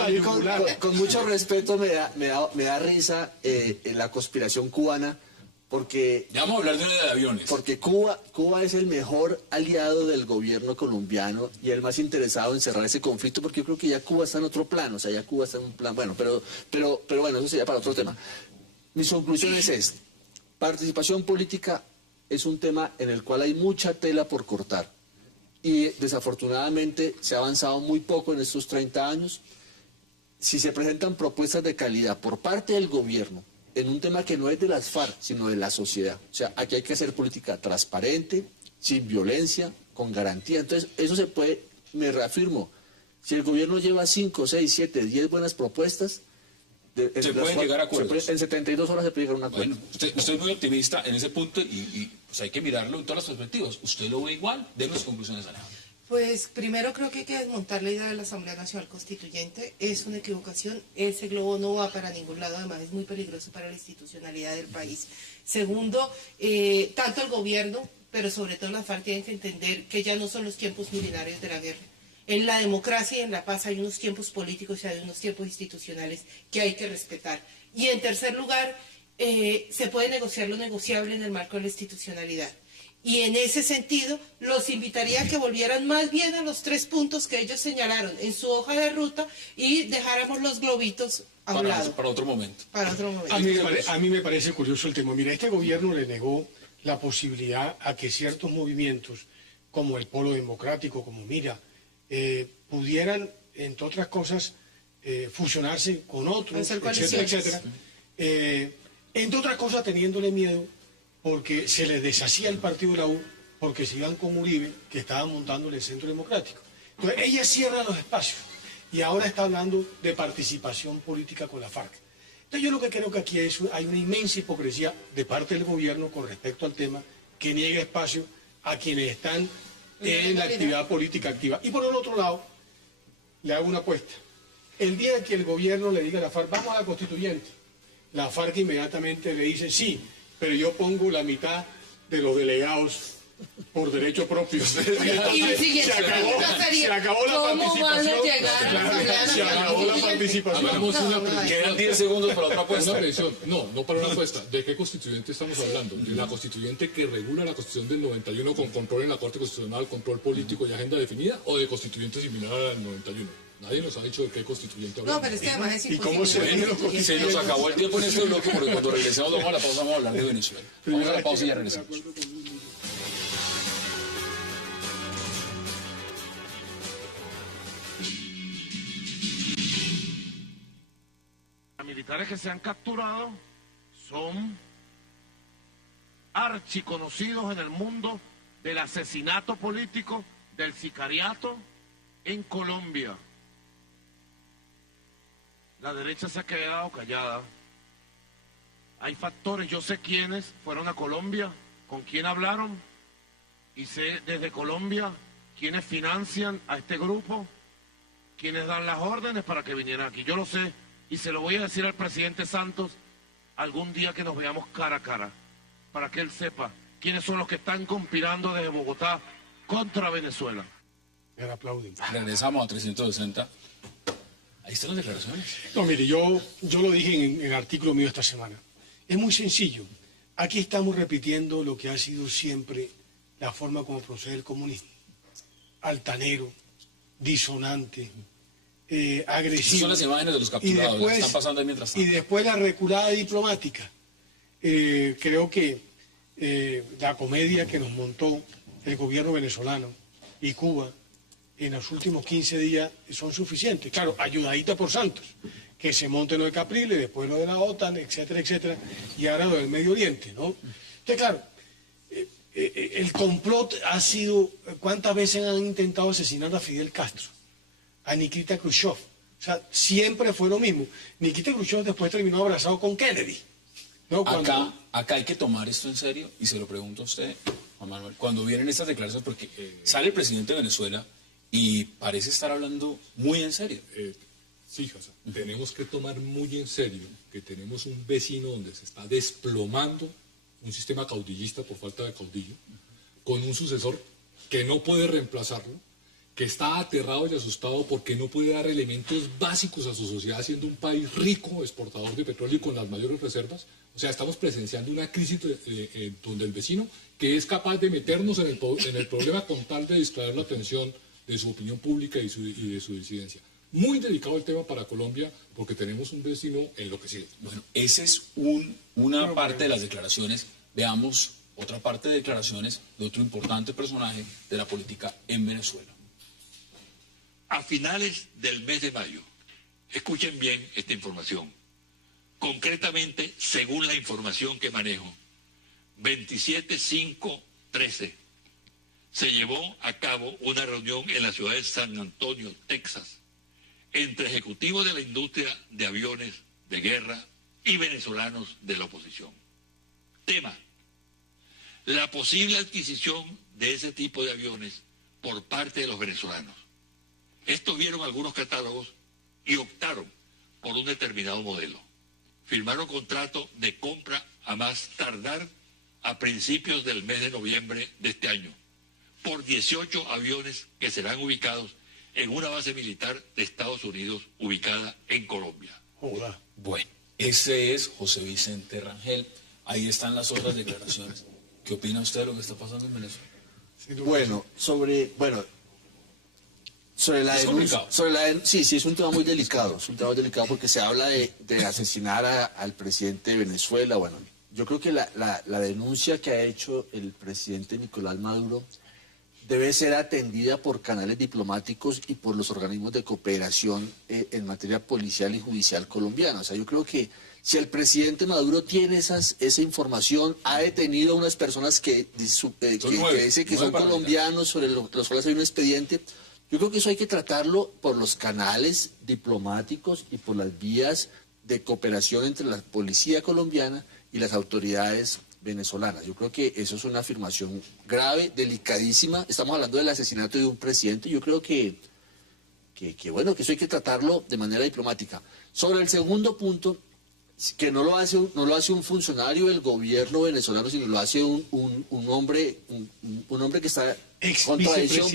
Ahí está. Con mucho respeto me da risa la conspiración cubana, porque Ya vamos a hablar de una de aviones. Porque Cuba es el mejor aliado del gobierno colombiano y el más interesado en cerrar ese conflicto, porque yo creo que ya Cuba está en otro plano, o sea, ya Cuba está en un plan, bueno, pero bueno, eso sería para otro tema. Mis conclusiones es, participación política es un tema en el cual hay mucha tela por cortar y desafortunadamente se ha avanzado muy poco en estos 30 años. Si se presentan propuestas de calidad por parte del gobierno, en un tema que no es de las FARC, sino de la sociedad. O sea, aquí hay que hacer política transparente, sin violencia, con garantía. Entonces, eso se puede, me reafirmo, si el gobierno lleva 5, 6, 7, 10 buenas propuestas, se pueden llegar a acuerdos. En 72 horas se puede llegar a un acuerdo. Bueno, usted es muy optimista en ese punto y pues hay que mirarlo en todas las perspectivas. ¿Usted lo ve igual? Deme sus conclusiones, Alejandro. Pues primero creo que hay que desmontar la idea de la Asamblea Nacional Constituyente. Es una equivocación, ese globo no va para ningún lado, además es muy peligroso para la institucionalidad del país. Segundo, tanto el gobierno, pero sobre todo la FARC tienen que entender que ya no son los tiempos milenarios de la guerra. En la democracia y en la paz hay unos tiempos políticos y hay unos tiempos institucionales que hay que respetar. Y en tercer lugar, se puede negociar lo negociable en el marco de la institucionalidad. Y en ese sentido, los invitaría a que volvieran más bien a los 3 puntos que ellos señalaron en su hoja de ruta y dejáramos los globitos a un lado. Para otro momento. Para otro momento. A mí me parece curioso el tema. Mira, este gobierno le negó la posibilidad a que ciertos movimientos, como el Polo Democrático, como Mira, pudieran, entre otras cosas, fusionarse con otros, etcétera, etcétera. Entre otras cosas, teniéndole miedo porque se les deshacía el partido de la U, porque se iban con Uribe, que estaba montando el Centro Democrático. Entonces, ella cierra los espacios y ahora está hablando de participación política con la FARC. Entonces, yo lo que creo que aquí hay una inmensa hipocresía de parte del gobierno con respecto al tema, que niega espacio a quienes están en la actividad política activa. Y por el otro lado, le hago una apuesta. El día que el gobierno le diga a la FARC, vamos a la constituyente, la FARC inmediatamente le dice, sí, pero yo pongo la mitad de los delegados por derecho propio. Se acabó la participación. Se acabó la participación. Quedan 10 segundos para otra apuesta. No para una apuesta. ¿De qué constituyente estamos hablando? ¿De la constituyente que regula la constitución del 91 con control en la Corte Constitucional, control político y agenda definida? ¿O de constituyente similar al 91? Nadie nos ha dicho de qué constituyente hablamos. No, pero es que además es ¿Y cómo Se nos acabó el tiempo en este bloque porque cuando regresemos vamos a la pausa, vamos a hablar de Venezuela. Vamos a la pausa y ya regresamos. Los militares que se han capturado son archiconocidos en el mundo del asesinato político, del sicariato en Colombia. La derecha se ha quedado callada. Hay factores, yo sé quiénes fueron a Colombia, con quién hablaron, y sé desde Colombia quiénes financian a este grupo, quiénes dan las órdenes para que vinieran aquí. Yo lo sé, y se lo voy a decir al presidente Santos algún día que nos veamos cara a cara, para que él sepa quiénes son los que están conspirando desde Bogotá contra Venezuela. Me aplauden. Regresamos a 360. Ahí están las declaraciones. No, mire, yo lo dije en el artículo mío esta semana. Es muy sencillo. aquí estamos repitiendo lo que ha sido siempre la forma como procede el comunismo. Altanero, disonante, agresivo. Son las imágenes de los capturados, las están pasando ahí mientras tanto. Y después la reculada diplomática. Creo que la comedia que nos montó el gobierno venezolano y Cuba en los últimos 15 días son suficientes. Claro, ayudadita por Santos, que se monte lo de Capriles, después lo de la OTAN, etcétera, etcétera, y ahora lo del Medio Oriente, ¿no? Entonces, claro, el complot ha sido, ¿cuántas veces han intentado asesinar a Fidel Castro? A Nikita Khrushchev. O sea, siempre fue lo mismo. Nikita Khrushchev después terminó abrazado con Kennedy. ¿No? Acá hay que tomar esto en serio, y se lo pregunto a usted, Juan Manuel, cuando vienen estas declaraciones, porque sale el presidente de Venezuela y parece estar hablando muy en serio. Sí, José, tenemos que tomar muy en serio que tenemos un vecino donde se está desplomando un sistema caudillista por falta de caudillo, con un sucesor que no puede reemplazarlo, que está aterrado y asustado porque no puede dar elementos básicos a su sociedad, siendo un país rico, exportador de petróleo y con las mayores reservas. O sea, estamos presenciando una crisis donde el vecino, que es capaz de meternos en el problema con tal de distraer la atención de su opinión pública y de su disidencia. Muy delicado el tema para Colombia porque tenemos un vecino enloquecido. Bueno, esa es una parte de las declaraciones. Veamos otra parte de declaraciones de otro importante personaje de la política en Venezuela. A finales del mes de mayo, escuchen bien esta información, concretamente, según la información que manejo, 27/5/13, se llevó a cabo una reunión en la ciudad de San Antonio, Texas, entre ejecutivos de la industria de aviones de guerra y venezolanos de la oposición. Tema: la posible adquisición de ese tipo de aviones por parte de los venezolanos. Estos vieron algunos catálogos y optaron por un determinado modelo. Firmaron contrato de compra a más tardar a principios del mes de noviembre de este año, por 18 aviones que serán ubicados en una base militar de Estados Unidos ubicada en Colombia. Joder. Bueno, ese es José Vicente Rangel. Ahí están las otras declaraciones. ¿Qué opina usted de lo que está pasando en Venezuela? Sobre la denuncia, sí, es un tema muy delicado, porque se habla de asesinar al presidente de Venezuela. Bueno, yo creo que la denuncia que ha hecho el presidente Nicolás Maduro debe ser atendida por canales diplomáticos y por los organismos de cooperación en materia policial y judicial colombiana. O sea, yo creo que si el presidente Maduro tiene esa información, ha detenido a unas personas que dice que son colombianos, sobre los cuales hay un expediente, yo creo que eso hay que tratarlo por los canales diplomáticos y por las vías de cooperación entre la policía colombiana y las autoridades venezolanas. Yo creo que eso es una afirmación grave, delicadísima. Estamos hablando del asesinato de un presidente. Yo creo que eso hay que tratarlo de manera diplomática. Sobre el segundo punto, que no lo hace un funcionario del gobierno venezolano, sino lo hace un hombre que está con tradición,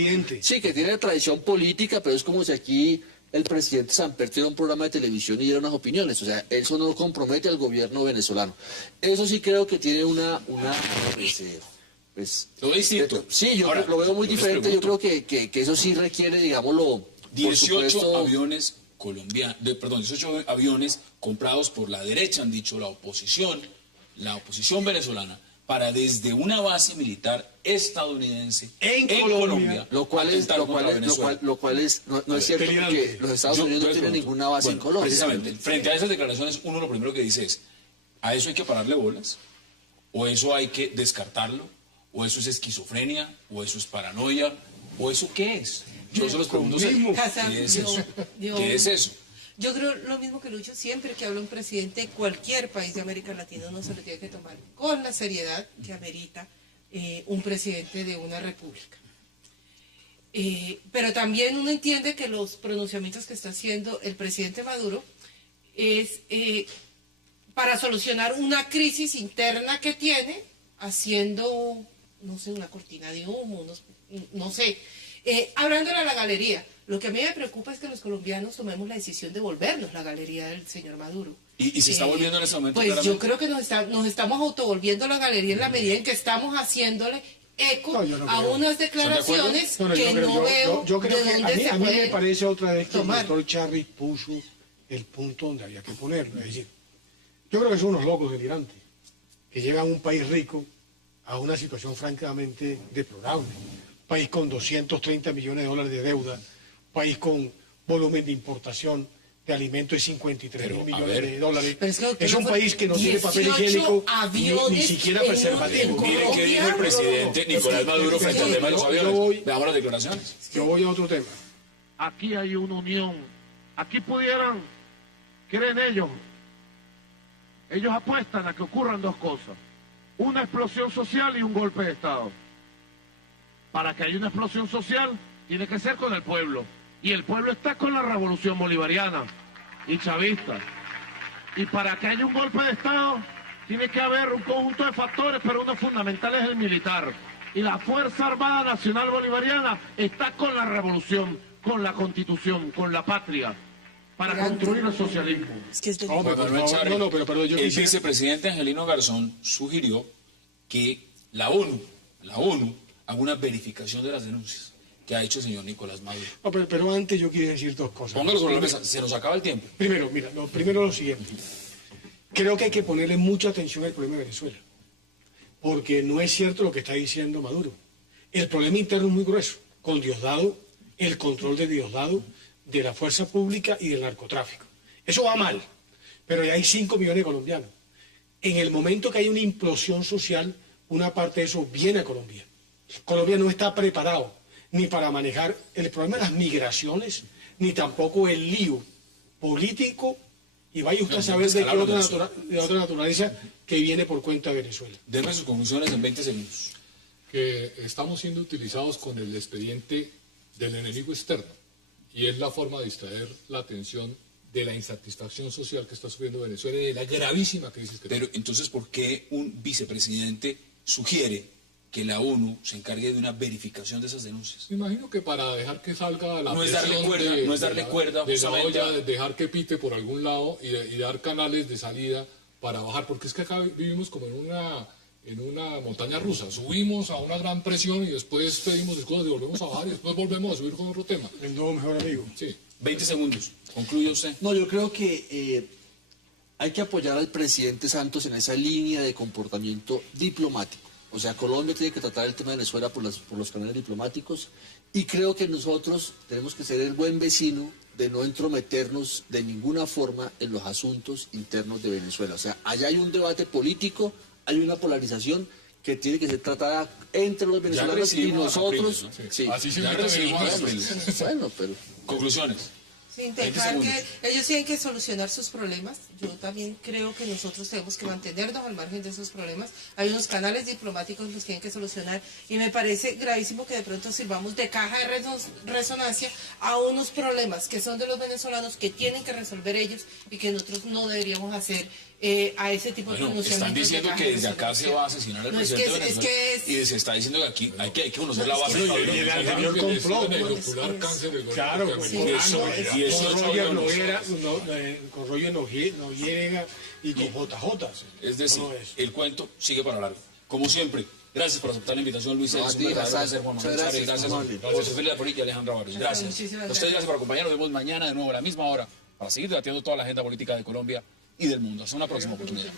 sí, que tiene tradición política, pero es como si aquí el presidente Samper tuviera un programa de televisión y diera unas opiniones. O sea, eso no compromete al gobierno venezolano. Eso sí creo que tiene lo distinto. Sí, yo lo veo muy diferente. Yo creo que eso sí requiere, digámoslo, 18 aviones colombianos, 18 aviones comprados por la derecha, han dicho la oposición venezolana, para desde una base militar estadounidense en Colombia, lo cual no es cierto, porque los Estados Unidos no tienen ninguna base en Colombia. Precisamente, frente a esas declaraciones, uno lo primero que dice es: ¿a eso hay que pararle bolas? ¿O eso hay que descartarlo? ¿O eso es esquizofrenia? ¿O eso es paranoia? ¿O eso qué es? Yo se los pregunto, ¿qué es eso? Yo creo lo mismo que Lucho, siempre que habla un presidente de cualquier país de América Latina, no se lo tiene que tomar con la seriedad que amerita un presidente de una república. Pero también uno entiende que los pronunciamientos que está haciendo el presidente Maduro es para solucionar una crisis interna que tiene, haciendo, no sé, una cortina de humo, no sé, hablándole a la galería. Lo que a mí me preocupa es que los colombianos tomemos la decisión de volvernos la galería del señor Maduro. ¿Y se está volviendo en ese momento? Pues claramente? yo creo que nos estamos autovolviendo la galería en la medida en que estamos haciéndole eco a unas declaraciones que no veo yo creo de que dónde se a mí me puede parece otra vez que tomar. el doctor Charri puso el punto donde había que ponerlo. Es decir, yo creo que son unos locos delirantes que llevan a un país rico a una situación francamente deplorable. Un país con 230 millones de dólares de deuda, un país con volumen de importación de alimentos de 53 mil millones de dólares. Es un país que no tiene papel higiénico ni siquiera preservativo. Mire qué dijo el presidente Nicolás Maduro frente al tema de los aviones. Veamos las declaraciones. Yo voy a otro tema. Aquí hay una unión. Aquí pudieran, creen ellos apuestan a que ocurran dos cosas. Una explosión social y un golpe de Estado. Para que haya una explosión social, tiene que ser con el pueblo. Y el pueblo está con la revolución bolivariana y chavista. Y para que haya un golpe de Estado, tiene que haber un conjunto de factores, pero uno fundamental es el militar. Y la Fuerza Armada Nacional Bolivariana está con la revolución, con la Constitución, con la patria, para construir el socialismo. El vicepresidente Angelino Garzón sugirió que la ONU haga una verificación de las denuncias que ha hecho el señor Nicolás Maduro. No, pero antes yo quiero decir dos cosas. Póngalo sobre la mesa, se nos acaba el tiempo. Primero, primero lo siguiente. Creo que hay que ponerle mucha atención al problema de Venezuela, porque no es cierto lo que está diciendo Maduro. El problema interno es muy grueso, con Diosdado, el control de Diosdado, de la fuerza pública y del narcotráfico. Eso va mal, pero ya hay 5 millones de colombianos. En el momento que hay una implosión social, una parte de eso viene a Colombia. Colombia no está preparado ni para manejar el problema de las migraciones, ni tampoco el lío político, y vaya usted a saber de qué otra naturaleza que viene por cuenta de Venezuela. Deme sus conclusiones en 20 segundos. Que estamos siendo utilizados con el expediente del enemigo externo, y es la forma de distraer la atención de la insatisfacción social que está sufriendo Venezuela y de la gravísima crisis que Pero entonces, ¿por qué un vicepresidente sugiere que la ONU se encargue de una verificación de esas denuncias? Me imagino que para dejar que salga la no es darle cuerda, de la olla, dejar que pite por algún lado y dar canales de salida para bajar, porque es que acá vivimos como en una montaña rusa. Subimos a una gran presión y después pedimos disculpas y volvemos a bajar y después volvemos a subir con otro tema. El nuevo mejor amigo. Sí. 20 segundos. Concluye usted. No, yo creo que hay que apoyar al presidente Santos en esa línea de comportamiento diplomático. O sea, Colombia tiene que tratar el tema de Venezuela por los canales diplomáticos, y creo que nosotros tenemos que ser el buen vecino de no entrometernos de ninguna forma en los asuntos internos de Venezuela. O sea, allá hay un debate político, hay una polarización que tiene que ser tratada entre los venezolanos y nosotros. ¿no? Sí. Así se Bueno, pero... Conclusiones. Sin dejar que ellos tienen que solucionar sus problemas. Yo también creo que nosotros tenemos que mantenernos al margen de esos problemas. Hay unos canales diplomáticos que los tienen que solucionar, y me parece gravísimo que de pronto sirvamos de caja de resonancia a unos problemas que son de los venezolanos, que tienen que resolver ellos, y que nosotros no deberíamos hacer a ese tipo de pronunciamientos. Están diciendo que desde acá se va a asesinar al presidente de Venezuela, y se está diciendo que aquí hay que conocer la base. Y el anterior complot. Claro, con Roger Noriega y con JJ. Es decir, el cuento sigue para largo. Como siempre, gracias por aceptar la invitación, Luis. Es un verdadero placer, Juan Manuel Sarri. Gracias por José Félix Lapolic y Alejandra Barrios. Gracias. A ustedes gracias por acompañarnos. Nos vemos mañana de nuevo a la misma hora para seguir debatiendo toda la agenda política de Colombia y del mundo. Hasta una próxima oportunidad.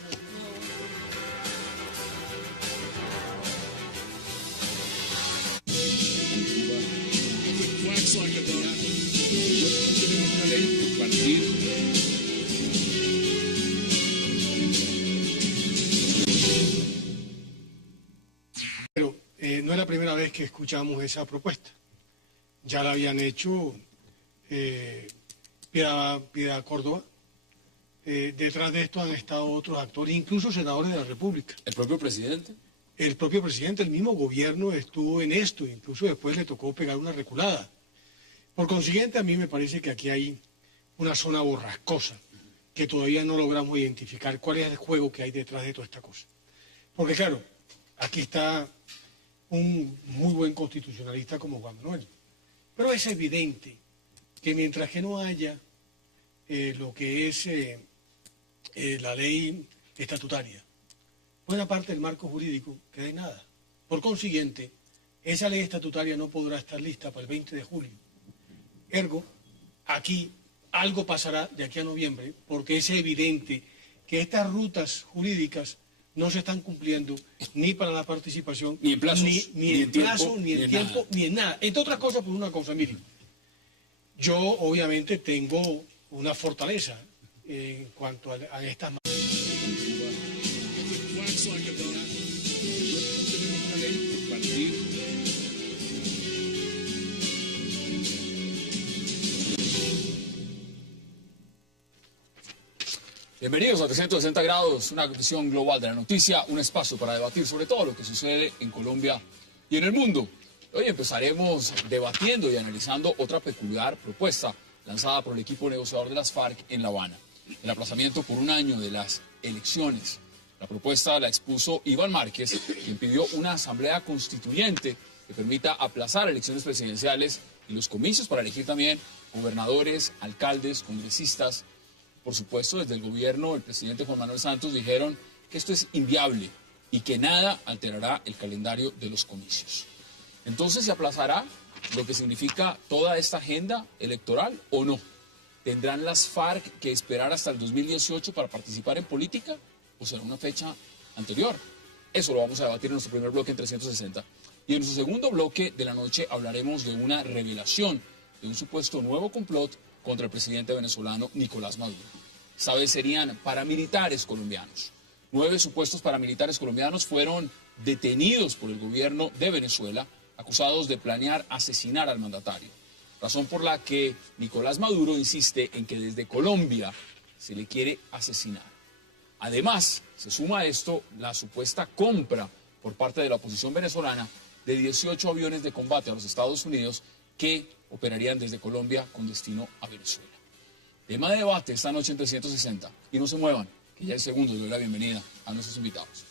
Pero no es la primera vez que escuchamos esa propuesta. Ya la habían hecho Piedad Córdoba. Detrás de esto han estado otros actores, incluso senadores de la República. ¿El propio presidente? El propio presidente, el mismo gobierno estuvo en esto, incluso después le tocó pegar una reculada. Por consiguiente, a mí me parece que aquí hay una zona borrascosa, que todavía no logramos identificar cuál es el juego que hay detrás de toda esta cosa. Porque claro, aquí está un muy buen constitucionalista como Juan Manuel, pero es evidente que mientras que no haya lo que es la ley estatutaria, buena parte del marco jurídico queda en nada. Por consiguiente, esa ley estatutaria no podrá estar lista para el 20 de julio. Ergo, aquí algo pasará de aquí a noviembre, porque es evidente que estas rutas jurídicas no se están cumpliendo ni para la participación, ni en plazos, ni en plazo, ni en tiempo, ni en nada. Entre otras cosas, por una cosa, miren, yo obviamente tengo una fortaleza en cuanto a estas... Bienvenidos a 360 grados, una visión global de la noticia, un espacio para debatir sobre todo lo que sucede en Colombia y en el mundo. Hoy empezaremos debatiendo y analizando otra peculiar propuesta lanzada por el equipo negociador de las FARC en La Habana. El aplazamiento por un año de las elecciones. La propuesta la expuso Iván Márquez, quien pidió una asamblea constituyente que permita aplazar elecciones presidenciales y los comicios para elegir también gobernadores, alcaldes, congresistas. Por supuesto, desde el gobierno, el presidente Juan Manuel Santos dijeron que esto es inviable y que nada alterará el calendario de los comicios. Entonces, ¿se aplazará lo que significa toda esta agenda electoral o no? ¿Tendrán las FARC que esperar hasta el 2018 para participar en política o será una fecha anterior? Eso lo vamos a debatir en nuestro primer bloque en 360. Y en nuestro segundo bloque de la noche hablaremos de una revelación de un supuesto nuevo complot contra el presidente venezolano Nicolás Maduro. Esta vez serían paramilitares colombianos. 9 supuestos paramilitares colombianos fueron detenidos por el gobierno de Venezuela, acusados de planear asesinar al mandatario. Razón por la que Nicolás Maduro insiste en que desde Colombia se le quiere asesinar. Además, se suma a esto la supuesta compra por parte de la oposición venezolana de 18 aviones de combate a los Estados Unidos que operarían desde Colombia con destino a Venezuela. Tema de debate esta noche en 360. Y no se muevan, que ya es segundo. Le doy la bienvenida a nuestros invitados.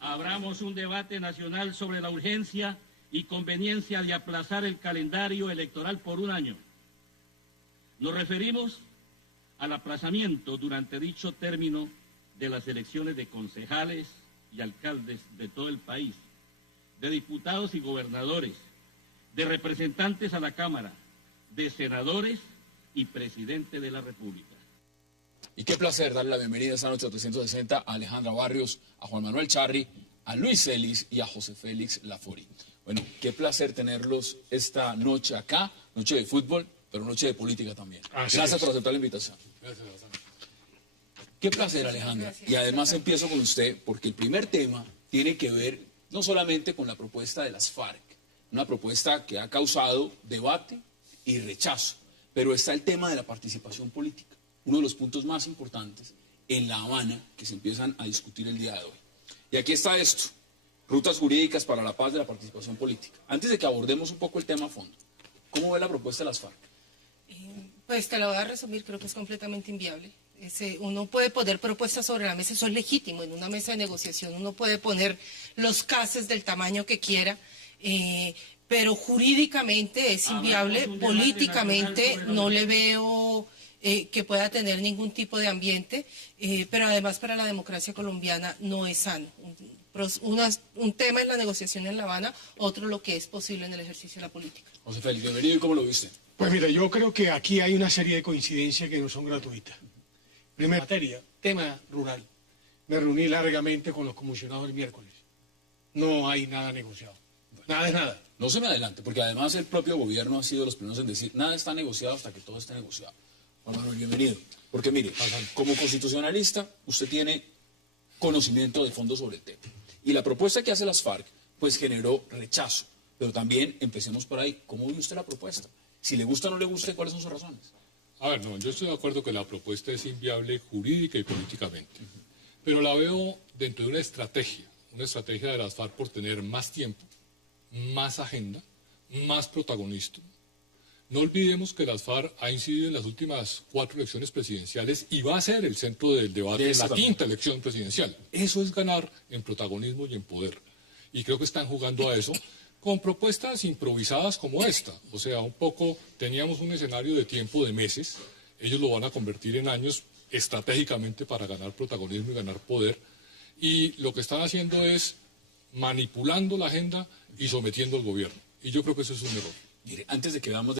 Abramos un debate nacional sobre la urgencia y conveniencia de aplazar el calendario electoral por un año. Nos referimos al aplazamiento durante dicho término de las elecciones de concejales y alcaldes de todo el país, de diputados y gobernadores, de representantes a la Cámara, de senadores y presidente de la República. Y qué placer darle la bienvenida esta noche a 360 a Alejandra Barrios, a Juan Manuel Charri, a Luis Celis y a José Félix Lafori. Bueno, qué placer tenerlos esta noche acá, noche de fútbol, pero noche de política también. Gracias por aceptar la invitación. Gracias. Qué placer, Alejandra. Y además empiezo con usted porque el primer tema tiene que ver no solamente con la propuesta de las FARC, una propuesta que ha causado debate y rechazo, pero está el tema de la participación política, uno de los puntos más importantes en La Habana que se empiezan a discutir el día de hoy. Y aquí está esto, rutas jurídicas para la paz de la participación política. Antes de que abordemos un poco el tema a fondo, ¿cómo ve la propuesta de las FARC? Pues te la voy a resumir, creo que es completamente inviable. Uno puede poner propuestas sobre la mesa, eso es legítimo, en una mesa de negociación uno puede poner los cases del tamaño que quiera, pero jurídicamente es inviable, políticamente no le veo que pueda tener ningún tipo de ambiente, pero además para la democracia colombiana no es sano. Un tema es la negociación en La Habana, otro lo que es posible en el ejercicio de la política. José Félix, bienvenido, ¿y cómo lo viste? Pues mira, yo creo que aquí hay una serie de coincidencias que no son gratuitas. Primera materia, tema rural. Me reuní largamente con los comisionados el miércoles. No hay nada negociado. Nada es nada. No se me adelante, porque además el propio gobierno ha sido los primeros en decir nada está negociado hasta que todo esté negociado. Juan Manuel, bienvenido. Porque mire, como constitucionalista, usted tiene conocimiento de fondo sobre el tema. Y la propuesta que hace las FARC, pues generó rechazo. Pero también, empecemos por ahí, ¿cómo ve usted la propuesta? Si le gusta o no le gusta, ¿cuáles son sus razones? A ver, no, yo estoy de acuerdo que la propuesta es inviable jurídica y políticamente. Pero la veo dentro de una estrategia de las FARC por tener más tiempo, más agenda, más protagonismo. No olvidemos que las FARC ha incidido en las últimas 4 elecciones presidenciales y va a ser el centro del debate en la quinta elección presidencial. Eso es ganar en protagonismo y en poder. Y creo que están jugando a eso con propuestas improvisadas como esta. O sea, un poco teníamos un escenario de tiempo de meses, ellos lo van a convertir en años estratégicamente para ganar protagonismo y ganar poder, y lo que están haciendo es manipulando la agenda y sometiendo al gobierno. Y yo creo que eso es un error. Mire, antes de que veamos